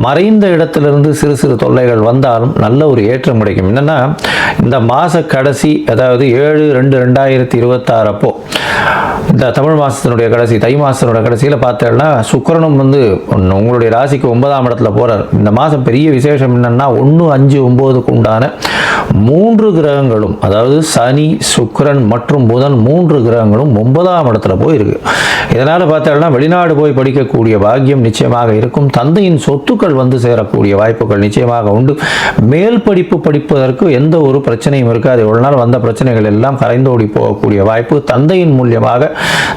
மறைந்த இடத்திலிருந்து சிறு தொல்லைகள் வந்தாலும் நல்ல ஒரு ஏற்றம் கிடைக்கும். என்னன்னா, இந்த மாத கடைசி, அதாவது 7/2/2026 அப்போ, இந்த தமிழ் மாதத்தினுடைய கடைசி, தை மாதத்தினுடைய கடைசியில் பார்த்தேன்னா சுக்கிரனும் வந்து உங்களுடைய ராசிக்கு 9ஆம் இடத்துல போகிறார். இந்த மாதம் பெரிய விசேஷம் என்னன்னா, 1, 5, 9க்கு உண்டான 3 கிரகங்களும், அதாவது சனி, சுக்கிரன் மற்றும் புதன் 3 கிரகங்களும் 9ஆம் இடத்துல போயிருக்கு. இதனால் பார்த்தோம்னா வெளிநாடு போய் படிக்கக்கூடிய பாக்கியம் நிச்சயமாக இருக்கும். தந்தையின் சொத்துக்கள் வந்து சேரக்கூடிய வாய்ப்புகள் நிச்சயமாக உண்டு. மேல் படிப்பு படிப்பதற்கு எந்த ஒரு பிரச்சனையும் இருக்காது. ஒரு நாள் வந்த பிரச்சனைகள் எல்லாம் கரைந்தோடி போகக்கூடிய வாய்ப்பு. தந்தையின் மூலியமாக,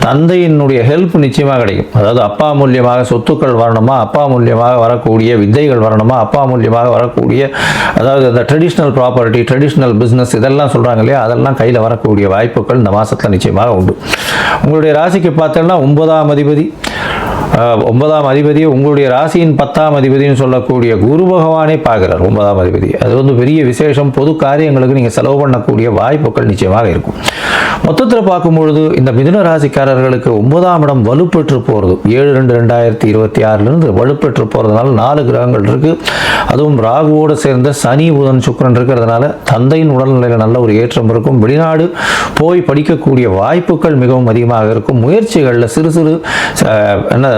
தந்தையினுடைய ஹெல்ப் நிச்சயமாக கிடைக்கும். அதாவது அப்பா மூலியமாக சொத்துக்கள் வரணுமா, அப்பா மூலியமாக வரக்கூடிய வித்தைகள் வரணுமா, அப்பா மூலியமாக வரக்கூடிய, அதாவது அந்த ட்ரெடிஷ்னல் ப்ராப்பர்ட்டி, ட்ரெடிஷ்னல் பிஸ்னஸ் இதெல்லாம் சொல்கிறாங்க இல்லையா, அதெல்லாம் கையில் வரக்கூடிய வாய்ப்புகள் இந்த மாதத்தில் நிச்சயமாக உண்டு. உங்களுடைய ராசிக்கு பார்த்தோம்னா 9ஆம் அதிபதியை உங்களுடைய ராசியின் 10ஆம் அதிபதினு சொல்லக்கூடிய குரு பகவானே பார்க்குறார். 9ஆம் அதிபதி அது வந்து பெரிய விசேஷம். பொது காரியங்களுக்கு நீங்கள் செலவு பண்ணக்கூடிய வாய்ப்புகள் நிச்சயமாக இருக்கும். மொத்தத்தில் பார்க்கும்பொழுது இந்த மிதுன ராசிக்காரர்களுக்கு 9ஆம் இடம் வலுப்பெற்று போகிறது. 7/2/2026 வலுப்பெற்று போகிறதுனால 4 கிரகங்கள் இருக்குது. அதுவும் ராகுவோடு சேர்ந்த சனி, புதன், சுக்கிரன் இருக்கிறதுனால தந்தையின் உடல்நிலையில் நல்ல ஒரு ஏற்றம் இருக்கும். வெளிநாடு போய் படிக்கக்கூடிய வாய்ப்புகள் மிகவும் அதிகமாக இருக்கும். முயற்சிகளில் சிறு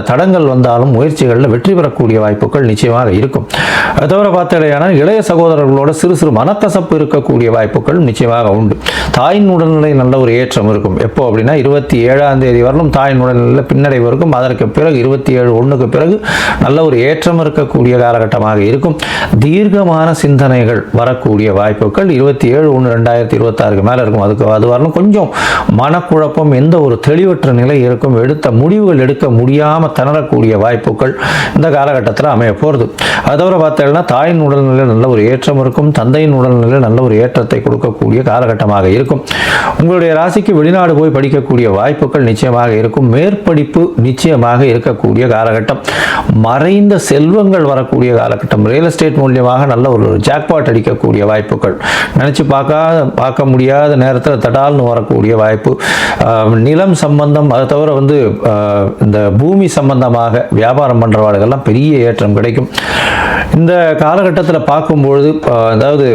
தடங்கள் வந்தாலும் முயற்சிகளில் வெற்றி பெறக்கூடிய வாய்ப்புகள் நிச்சயமாக இருக்கும். அது தவிர பார்த்தீங்கன்னா இளைய சகோதரர்களோட சிறு மனக்கசப்பு இருக்கக்கூடிய வாய்ப்புகள் நிச்சயமாக உண்டு. தாயின் உடல்நிலை நல்ல ஒரு ஏற்றம் இருக்கும். எப்போ அப்படின்னா 27ஆம் தேதி வரலும் தாயின் உடல்நிலையில் பின்னடைவு இருக்கும். அதற்கு பிறகு 27/1க்கு பிறகு நல்ல ஒரு ஏற்றம் இருக்கக்கூடிய காலகட்டமாக இருக்கும். தீர்க்கமான சிந்தனைகள் வரக்கூடிய வாய்ப்புகள் 27/1/2026 மேலே இருக்கும். அது வரலும் கொஞ்சம் மனக்குழப்பம், எந்த ஒரு தெளிவற்ற நிலை இருக்கும். எடுத்த முடிவுகள் எடுக்க முடியாமல் திணறக்கூடிய வாய்ப்புகள் இந்த காலகட்டத்தில் அமைய போகிறது. அது தவிர பார்த்தீங்கன்னா தாயின் உடல்நிலையில் நல்ல ஒரு ஏற்றம் இருக்கும். தந்தையின் உடல்நிலையில் நல்ல ஒரு ஏற்றத்தை கொடுக்கக்கூடிய காலகட்டமாக இருக்கும். உங்களுடைய ராசிக்கு வெளிநாடு போய் படிக்கக்கூடிய வாய்ப்புகள் நிச்சயமாக இருக்கும். மேற்படிப்பு நிச்சயமாக இருக்கக்கூடிய காலகட்டம். மறைந்த செல்வங்கள் வரக்கூடிய காலகட்டம். ரியல் எஸ்டேட் மூலியமாக நல்ல ஒரு ஜாக்பாட் அடிக்கக்கூடிய வாய்ப்புகள். நினச்சி பார்க்க முடியாத நேரத்தில் தடால்னு வரக்கூடிய வாய்ப்பு. நிலம் சம்பந்தம், அதை தவிர வந்து இந்த பூமி சம்பந்தமாக வியாபாரம் பண்ணுறவாளுகள்லாம் பெரிய ஏற்றம் கிடைக்கும். இந்த காலகட்டத்தில் பார்க்கும்பொழுது அதாவது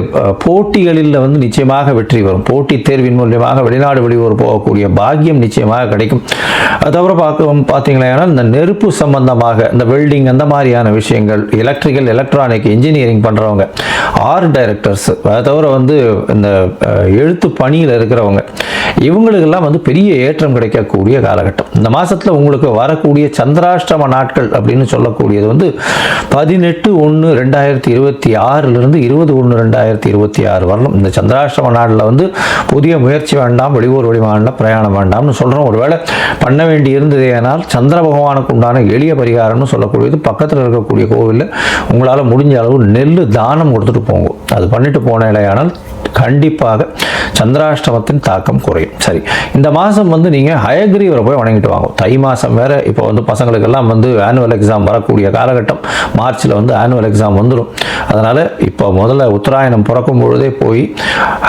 போட்டிகளில் வந்து நிச்சயமாக வெற்றி வரும். போட்டித் தேர்வின் மூலியமாக வெளிநாடு வெளியூர் போகக்கூடிய பாக்கியம் நிச்சயமாக கிடைக்கும். அது தவிர பார்த்தீங்கன்னா இந்த நெருப்பு சம்பந்தமாக, இந்த வெல்டிங், அந்த மாதிரியான விஷயங்கள், எலக்ட்ரிக்கல், எலக்ட்ரானிக், இன்ஜினியரிங் பண்ணுறவங்க, ஆர்ட் டைரக்டர்ஸ், அதை தவிர வந்து இந்த எழுத்து பணியில் இருக்கிறவங்க, இவங்களுக்கெல்லாம் வந்து பெரிய ஏற்றம் கிடைக்கக்கூடிய காலகட்டம். இந்த மாதத்தில் உங்களுக்கு வரக்கூடிய சந்திர சந்திராஷ்டம நாட்கள் அப்படின்னு சொல்லக்கூடியது வந்து 18/1/2026 20/1/2026 வரணும். இந்த சந்திராஷ்டம நாளில் வந்து புதிய முயற்சி வேண்டாம், வெளியூர் வெளிமாநில பிரயாணம் வேண்டாம்னு சொல்கிறோம். ஒருவேளை பண்ண வேண்டி இருந்ததே ஆனால் சந்திர பகவானுக்கு உண்டான எளிய பரிகாரம்னு சொல்லக்கூடியது பக்கத்தில் இருக்கக்கூடிய கோவிலில் உங்களால் முடிஞ்ச அளவு நெல் தானம் கொடுத்துட்டு போங்க. அது பண்ணிட்டு போன இல்லையானால் கண்டிப்பாக சந்திராஷ்டமத்தின் தாக்கம் குறையும். சரி, இந்த மாதம் வந்து நீங்கள் ஹயக்ரீவரை போய் வணங்கிட்டு வாங்க. தை மாதம் வேறு. இப்போ வந்து பசங்களுக்கெல்லாம் வந்து ஆனுவல் எக்ஸாம் வரக்கூடிய காலகட்டம். மார்ச்சில் வந்து ஆனுவல் எக்ஸாம் வந்துடும். அதனால் இப்போ முதல்ல உத்தராயணம் பிறக்கும் பொழுதே போய்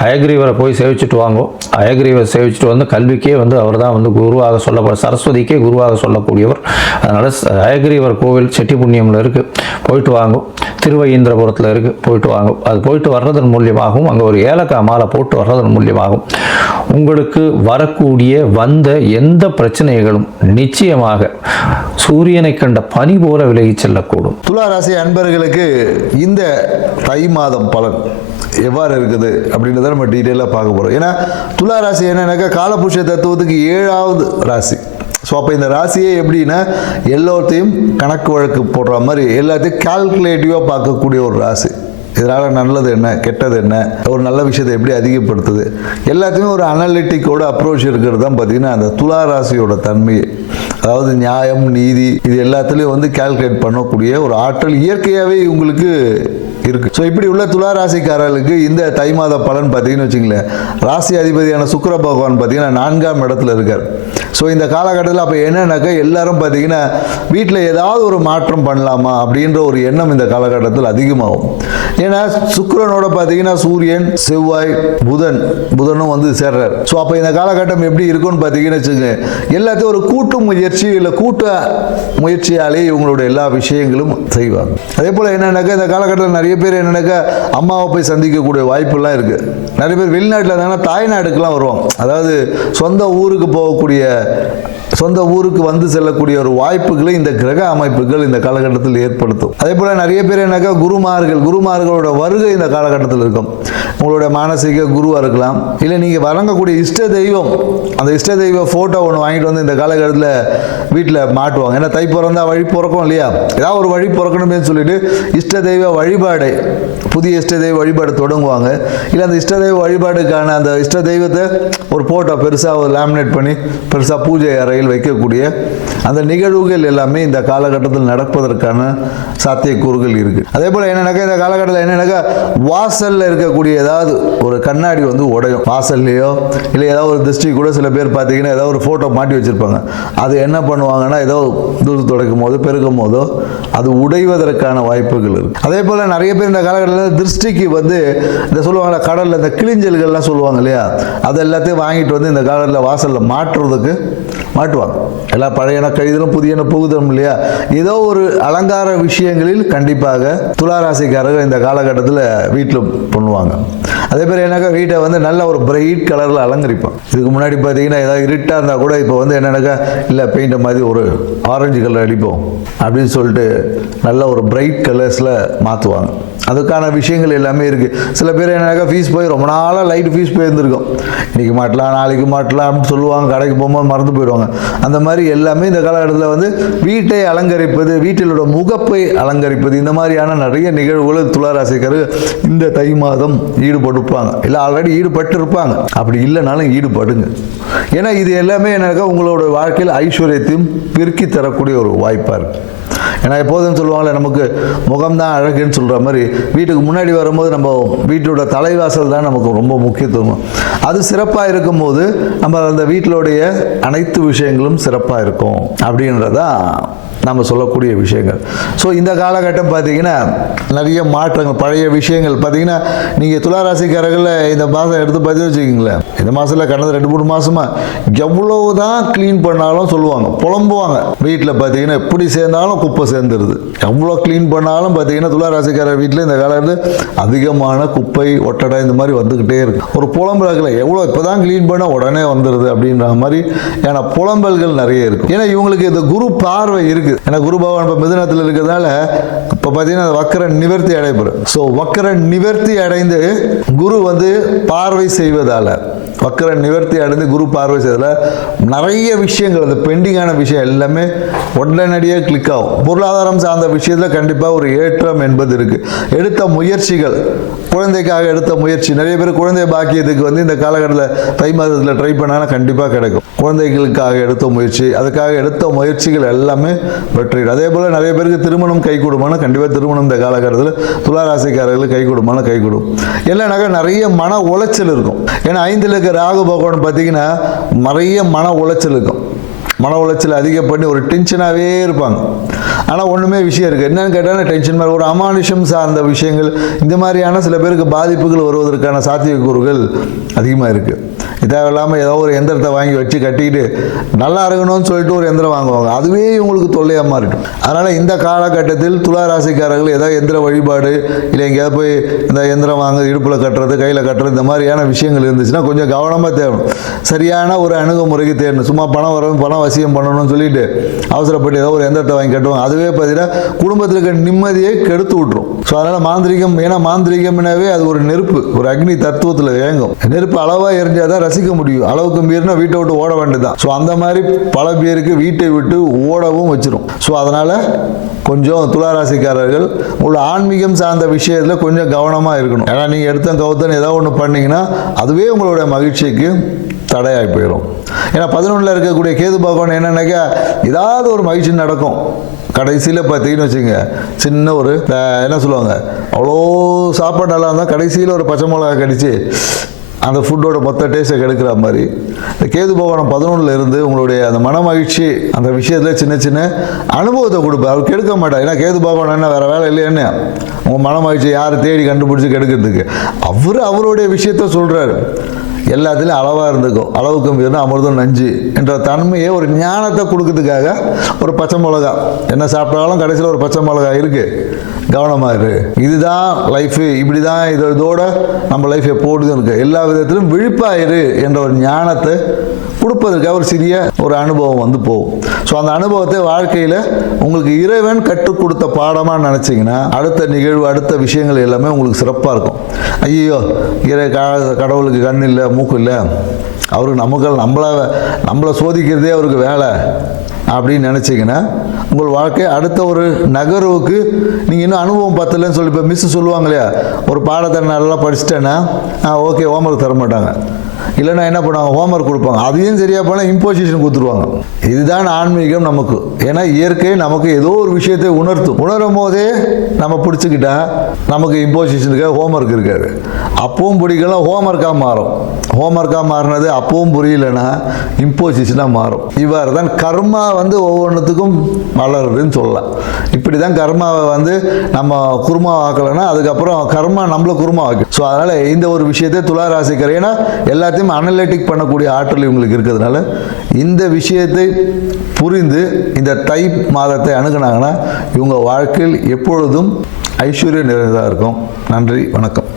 ஹயக்ரீவரை போய் சேவிச்சுட்டு வாங்க. ஹயக்ரீவரை சேவிச்சுட்டு வந்து கல்விக்கே வந்து அவர் தான் வந்து குருவாக சொல்லப்பட, சரஸ்வதிக்கே குருவாக சொல்லக்கூடியவர். அதனால் ஹயக்ரீவர் கோவில் செட்டிப்புண்ணியமில் இருக்குது, போயிட்டு வாங்க. திருவையீந்திரபுரத்தில் இருக்குது, போயிட்டு வாங்க. அது போயிட்டு வர்றதன் மூலியமாகவும் அங்கே ஒரு ஏலக்காய் மாலை போட்டு வர்றதன் மூலியமாகவும் உங்களுக்கு வரக்கூடிய வந்த எந்த பிரச்சனைகளும் நிச்சயமாக சூரியனை கண்ட பனி போல விலகி செல்லக்கூடும். துலா ராசி அன்பர்களுக்கு இந்த தை மாதம் பலன் எவ்வாறு இருக்குது அப்படின்றத நம்ம டீட்டெயிலாக பார்க்க போகிறோம். ஏன்னா துலா ராசி என்னன்னாக்கா காலபுருஷ தத்துவத்துக்கு 7வது ராசி. ஸோ அப்போ இந்த ராசியே எப்படின்னா எல்லாத்தையும் கணக்கு வழக்கு போடுற மாதிரி எல்லாத்தையும் கால்குலேட்டிவாக பார்க்கக்கூடிய ஒரு ராசி. இதனால் நல்லது என்ன, கெட்டது என்ன, ஒரு நல்ல விஷயத்தை எப்படி அதிகப்படுத்துது, எல்லாத்தையுமே ஒரு அனலிட்டிக்கோட அப்ரோச் இருக்கிறது தான் பார்த்திங்கன்னா அந்த துலா ராசியோட தன்மை. அதாவது நியாயம், நீதி, இது எல்லாத்துலேயும் வந்து கால்குலேட் பண்ணக்கூடிய ஒரு ஆற்றல் இயற்கையாகவே உங்களுக்கு இருக்கு. ஸோ இப்படி உள்ள துலா ராசிக்காரர்களுக்கு இந்த தை மாத பலன் பார்த்தீங்கன்னு வச்சுங்களேன், ராசி அதிபதியான சுக்கிர பகவான் பார்த்தீங்கன்னா 4ஆம் இடத்துல இருக்கார். ஸோ இந்த காலகட்டத்தில் அப்போ என்னன்னாக்கா எல்லாரும் பார்த்தீங்கன்னா வீட்டில் ஏதாவது ஒரு மாற்றம் பண்ணலாமா அப்படின்ற ஒரு எண்ணம் இந்த காலகட்டத்தில் அதிகமாகும். ஏன்னா சுக்கிரனோட பார்த்தீங்கன்னா சூரியன், செவ்வாய், புதனும் வந்து சேர்றார். ஸோ அப்போ இந்த காலகட்டம் எப்படி இருக்கும்னு பார்த்தீங்கன்னு வச்சுங்க, எல்லாத்தையும் ஒரு கூட்டு முயற்சி இல்லை கூட்டு முயற்சியாலே இவங்களோட எல்லா விஷயங்களும் செய்வாங்க. அதே போல் என்னன்னாக்கா இந்த காலகட்டத்தில் நிறைய பேர் என்னன்னாக்கா அம்மாவை போய் சந்திக்கக்கூடிய வாய்ப்புலாம் இருக்குது. நிறைய பேர் வெளிநாட்டில் இருந்தாங்கன்னா தாய்நாடுக்கெலாம் வருவாங்க. அதாவது சொந்த ஊருக்கு போகக்கூடிய, சொந்த ஊருக்கு வந்து செல்லக்கூடிய ஒரு வாய்ப்புகளை இந்த கிரக அமைப்புகள் இந்த காலகட்டத்தில் ஏற்படுத்தும். அதே போல் நிறைய பேர் என்னக்கா குருமார்களோட வருகை இந்த காலகட்டத்தில் இருக்கும். உங்களோட மானசீக குருவாக இருக்கலாம், இல்லை நீங்கள் வழங்கக்கூடிய இஷ்ட தெய்வம், அந்த இஷ்ட தெய்வ ஃபோட்டோ ஒன்று வாங்கிட்டு வந்து இந்த காலகட்டத்தில் வீட்டில் மாட்டுவாங்க. ஏன்னா தை பிறந்தா வழி பிறக்கும் இல்லையா, ஏதாவது ஒரு வழி பிறக்கணுமே சொல்லிட்டு இஷ்ட தெய்வ வழிபாடை, புதிய இஷ்ட தெய்வ வழிபாடு தொடங்குவாங்க. இல்லை அந்த இஷ்ட தெய்வ வழிபாடுக்கான அந்த இஷ்ட தெய்வத்தை ஒரு ஃபோட்டோ பெருசாக ஒரு லேமினேட் பண்ணி பெருசாக பூஜை அறையில் வைக்கக்கூடிய அந்த நிகழ்வுகள் எல்லாமே இந்த காலகட்டத்தில் நடப்பதற்கான சாத்தியக்கூறுகள் இருக்குது. அதே போல் என்னன்னாக்கா இந்த காலகட்டத்தில் என்னன்னாக்கா வாசலில் இருக்கக்கூடிய ஏதாவது ஒரு கண்ணாடி வந்து உடையும். வாசல்லையோ இல்லை ஏதாவது ஒரு திருஷ்டி கூட சில பேர் பார்த்தீங்கன்னா ஏதாவது ஒரு ஃபோட்டோ மாட்டி வச்சுருப்பாங்க. அது என்ன பண்ணுவாங்கன்னா ஏதோ தூசு துடைக்கும் போது பெருக்கும் போதோ அது உடைவதற்கான வாய்ப்புகள் இருக்குது. அதே போல் நிறைய பேர் இந்த காலகட்டத்தில் திருஷ்டிக்கு வந்து இந்த சொல்லுவாங்களா கடலில் இந்த கிளிஞ்சல்கள்லாம் சொல்லுவாங்க இல்லையா, அது எல்லாத்தையும் வாங்கிட்டு வந்து இந்த காலத்தில் வாசலில் மாட்டுறதுக்கு மாட்டுவாங்க. எல்லாம் பழையன கழிதலும் புதியன புகுதலும் இல்லையா, ஏதோ ஒரு அலங்கார விஷயங்களில் கண்டிப்பாக துளாராசிக்காரர்கள் இந்த காலகட்டத்தில் வீட்டில் பண்ணுவாங்க. அதே பேர் என்னக்கா வீட்டை வந்து நல்ல ஒரு பிரைட் கலரில் அலங்கரிப்போம். இதுக்கு முன்னாடி பார்த்தீங்கன்னா ஏதாவது இருட்டாக இருந்தால் கூட இப்போ வந்து என்னென்னாக்கா இல்லை பெயிண்ட மாதிரி ஒரு ஆரஞ்சு கலர் அடிப்போம் அப்படின்னு சொல்லிட்டு நல்ல ஒரு பிரைட் கலர்ஸில் மாற்றுவாங்க. அதுக்கான விஷயங்கள் எல்லாமே இருக்குது. சில பேர் என்னக்கா ஃபீஸ் போய் ரொம்ப நாளாக லைட் ஃபீஸ் போயிருந்துருக்கும், இன்றைக்கி மாட்டலாம் நாளைக்கு மாட்டலாம் அப்படின்னு சொல்லுவாங்க, கடைக்கு போகும்போது மறந்து போயிடுவாங்க. அந்த மாதிரி எல்லாமே இந்த காலகட்டத்தில் வந்து வீட்டை அலங்கரிப்பது, வீட்டிலோட முகப்பை அலங்கரிப்பது, இந்த மாதிரியான நிறைய நிகழ்வுகள் துளாராசிக்காரர்கள் இந்த தை மாதம் ஈடுபட்டுப்பாங்க. இல்லை ஆல்ரெடி ஈடுபட்டு இருப்பாங்க, அப்படி இல்லைனாலும் ஈடுபடுங்க. ஏன்னா இது எல்லாமே என்னக்கா உங்களோட வாழ்க்கையில் ஐஸ்வர்யத்தையும் பெருக்கி தரக்கூடிய ஒரு வாய்ப்பாக இருக்குது. ஏன்னா எப்போதும் சொல்லுவாங்களே நமக்கு முகம்தான் அழகுன்னு சொல்கிற மாதிரி வீட்டுக்கு முன்னாடி வரும்போது நம்ம வீட்டோட தலைவாசல் தான் நமக்கு ரொம்ப முக்கியத்துவம். அது சிறப்பாக இருக்கும்போது நம்ம அந்த வீட்டிலோடைய அனைத்து விஷயங்களும் சிறப்பாக இருக்கும் அப்படின்றதான் நம்ம சொல்லக்கூடிய விஷயங்கள். ஸோ இந்த காலகட்டம் பார்த்தீங்கன்னா நிறைய மாற்றங்கள், பழைய விஷயங்கள் பார்த்தீங்கன்னா நீங்கள் துளாராசிக்காரர்களில் இந்த மாதம் எடுத்து பார்த்து வச்சுக்கிங்களேன், இந்த மாதத்தில் கடந்த 2-3 மாதமாக எவ்வளவு தான் க்ளீன் பண்ணாலும் சொல்லுவாங்க, புலம்புவாங்க. வீட்டில் பார்த்தீங்கன்னா எப்படி சேர்ந்தாலும் குப்பை சேர்ந்துருது. எவ்வளோ க்ளீன் பண்ணாலும் பார்த்தீங்கன்னா துளாராசிக்காரர் வீட்டில் இந்த காலத்தில் அதிகமான குப்பை ஒட்டடை இந்த மாதிரி வந்துக்கிட்டே இருக்கு. ஒரு புலம்பல்களை எவ்வளோ இப்போ தான் க்ளீன் பண்ண உடனே வந்துடுது அப்படின்ற மாதிரி ஏன்னா புலம்பல்கள் நிறைய இருக்கும். ஏன்னா இவங்களுக்கு இந்த குரு பார்வை இருக்குது. ஏன்னா குரு பகவான் இப்போ மிதுனத்தில் இருக்கிறதுனால இப்போ பார்த்தீங்கன்னா வக்கர நிவர்த்தி அடைபெறும். ஸோ வக்கர நிவர்த்தி அடைந்து குரு வந்து பார்வை செய்வதால் வக்கர நிவர்த்தி அடைந்து குரு பார்வை செய்ததில் நிறைய விஷயங்கள், அந்த பெண்டிங்கான விஷயம் எல்லாமே உடனடியாக கிளிக் ஆகும். பொருளாதாரம் சார்ந்த விஷயத்தில் கண்டிப்பாக ஒரு ஏற்றம் என்பது இருக்குது. எடுத்த முயற்சிகள், குழந்தைக்காக எடுத்த முயற்சி, நிறைய பேர் குழந்தை பாக்கியத்துக்கு வந்து இந்த காலகட்டத்தில் தை மாதத்தில் ட்ரை பண்ணாலும் கண்டிப்பாக கிடைக்கும். குழந்தைகளுக்காக எடுத்த முயற்சி, அதுக்காக எடுத்த முயற்சிகள் எல்லாமே வெற்றிடும். அதே போல் நிறைய பேருக்கு திருமணம் கை கொடுமானா கண்டிப்பாக திருமணம் இந்த காலகட்டத்தில் துளாராசிக்காரர்களுக்கு கை கொடுமானா கை கொடுக்கும். இல்லைனாக்கா நிறைய மன உளைச்சல் இருக்கும். ஏன்னா 5ல் இருக்க ராகு பகவான் பார்த்தீங்கன்னா நிறைய மன உளைச்சல் இருக்கும். மன உளைச்சல் அதிகம் பண்ணி ஒரு டென்ஷனாகவே இருப்பாங்க. ஆனால் ஒன்றுமே விஷயம் இருக்குது. என்னன்னு கேட்டால் டென்ஷன் மாதிரி ஒரு அமானுஷம் சார்ந்த விஷயங்கள், இந்த மாதிரியான சில பேருக்கு பாதிப்புகள் வருவதற்கான சாத்தியக்கூறுகள் அதிகமாக இருக்குது. தேவையில்லாமல் ஏதோ ஒரு எந்திரத்தை வாங்கி வச்சு கட்டிக்கிட்டு நல்லா இருக்கணும்னு சொல்லிட்டு ஒரு எந்திரம் வாங்குவாங்க. அதுவே இவங்களுக்கு தொல்லையாக மாறிடும். அதனால் இந்த காலகட்டத்தில் துளாராசிக்காரர்கள் ஏதாவது எந்திர வழிபாடு இல்லை எங்கேயாவது போய் இந்த எந்திரம் வாங்க, இடுப்பில் கட்டுறது, கையில் கட்டுறது, இந்த மாதிரியான விஷயங்கள் இருந்துச்சுன்னா கொஞ்சம் கவனமாக தேடணும். சரியான ஒரு அணுகுமுறைக்கு தேடணும். சும்மா பணம் வரவும் பணம் வசியம் பண்ணணும்னு சொல்லிட்டு அவசரப்பட்டு ஏதோ ஒரு எந்திரத்தை வாங்கி கட்டுவாங்க. அதுவே பார்த்தீங்கன்னா குடும்பத்தில் இருக்க நிம்மதியை கெடுத்து விட்டுரும். ஸோ அதனால் மாந்திரிகம், ஏன்னா மாந்திரிகம்னாவே அது ஒரு நெருப்பு, ஒரு அக்னி தத்துவத்தில் இயங்கும். நெருப்பு அளவாக எரிஞ்சால் தான் ரசிக்க முடியும். அளவுக்கு மீறினா வீட்டை விட்டு ஓட வேண்டியதுதான். ஸோ அந்த மாதிரி பல பேருக்கு வீட்டை விட்டு ஓடவும் வச்சிரும். ஸோ அதனால் கொஞ்சம் துளாராசிக்காரர்கள் உள்ள ஆன்மீகம் சார்ந்த விஷயத்தில் கொஞ்சம் கவனமாக இருக்கணும். ஏன்னா நீங்கள் எடுத்த கவுத்தன் ஏதாவது ஒன்று பண்ணீங்கன்னா அதுவே உங்களுடைய மகிழ்ச்சிக்கு தடையாகி போயிடும். ஏன்னா 11ல் இருக்கக்கூடிய கேது பகவான் என்னன்னாக்கா ஏதாவது ஒரு மகிழ்ச்சி நடக்கும். கடைசியில் பார்த்தீங்கன்னு வச்சுங்க, சின்ன ஒரு என்ன சொல்லுவாங்க, அவ்வளோ சாப்பாடு நல்லா இருந்தால் கடைசியில் ஒரு பச்சை மிளகா கடிச்சு அந்த ஃபுட்டோட மொத்த டேஸ்ட்டை கெடுக்கிற மாதிரி இந்த கேது பகவான் 11ல் இருந்து உங்களுடைய அந்த மன மகிழ்ச்சி அந்த விஷயத்தில் சின்ன சின்ன அனுபவத்தை கொடுப்பார். அவர் கெடுக்க மாட்டார். ஏன்னா கேது பகவான் என்ன வேறு வேலை இல்லை, என்ன உங்கள் மன மகிழ்ச்சி யார் தேடி கண்டுபிடிச்சி கெடுக்கிறதுக்கு, அவருடைய விஷயத்த சொல்கிறாரு. எல்லாத்துலேயும் அளவாக இருந்துக்கும், அளவுக்கு மீறினா அமிர்தம் நஞ்சு என்ற தன்மையை ஒரு ஞானத்தை கொடுக்கறதுக்காக ஒரு பச்சை மிளகா, என்ன சாப்பிட்டாலும் கடைசியில் ஒரு பச்சை மிளகா இருக்குது, கவனமாக இரு, இதுதான் லைஃபு, இப்படி தான் இதோட நம்ம லைஃப் எப்போதும் இருக்குது, எல்லா விதத்திலும் விழிப்பாயிரு என்ற ஒரு ஞானத்தை கொடுப்பதற்காக ஒரு சிறிய ஒரு அனுபவம் வந்து போகும். ஸோ அந்த அனுபவத்தை வாழ்க்கையில் உங்களுக்கு இறைவன் கற்றுக் கொடுத்த பாடமாக நினச்சிங்கன்னா அடுத்த நிகழ்வு, அடுத்த விஷயங்கள் எல்லாமே உங்களுக்கு சிறப்பாக இருக்கும். ஐயோ கடவுளுக்கு கண் இல்லை, மூக்கு இல்லை, அவருக்கு நம்மளை சோதிக்கிறதே அவருக்கு வேலை அப்படின்னு நினச்சிங்கன்னா உங்கள் வாழ்க்கை அடுத்த ஒரு நகர்வுக்கு நீங்கள் இன்னும் அனுபவம் பத்தலைன்னு சொல்லி இப்போ மிஸ் சொல்லுவாங்க இல்லையா, ஒரு பாடத்தை நல்லா படிச்சுட்டேன்னா ஓகே ஹோம்ஒர்க் தர மாட்டாங்க, இல்லைன்னா என்ன பண்ணுவாங்க ஹோம்ஒர்க் கொடுப்பாங்க, அதையும் சரியாக போனால் இம்போசிஷன் கொடுத்துருவாங்க. இதுதான் ஆன்மீகம் நமக்கு. ஏன்னா இயற்கை நமக்கு ஏதோ ஒரு விஷயத்தை உணரும் போதே நம்ம பிடிச்சிக்கிட்டா நமக்கு இம்போசிஷனுக்காக ஹோம்ஒர்க் இருக்காது. அப்பவும் பிடிக்கலாம், ஹோம்ஒர்க்காக மாறும். ஹோம்ஒர்க்காக மாறினது அப்பவும் புரியலைன்னா இம்போசிஷனாக மாறும். இவ்வாறு தான் கர்மா வந்து ஒவ்வொன்றுத்துக்கும் வளருதுன்னு சொல்லலாம். இப்படி தான் கர்மாவை வந்து நம்ம குருமா ஆக்கலைன்னா அதுக்கப்புறம் கர்மா நம்மளை குருமா ஆக்கும். ஸோ அதனால் இந்த ஒரு விஷயத்தை துளாராசிக்காரர், ஏன்னா எல்லாத்தையும் அனலிட்டிக் பண்ணக்கூடிய ஆற்றல் இவங்களுக்கு இருக்கிறதுனால இந்த விஷயத்தை புரிந்து இந்த தை மாதத்தை அணுகுனாங்கன்னா இவங்க வாழ்க்கையில் எப்பொழுதும் ஐஸ்வர்யம் நிறைந்ததாக இருக்கும். நன்றி, வணக்கம்.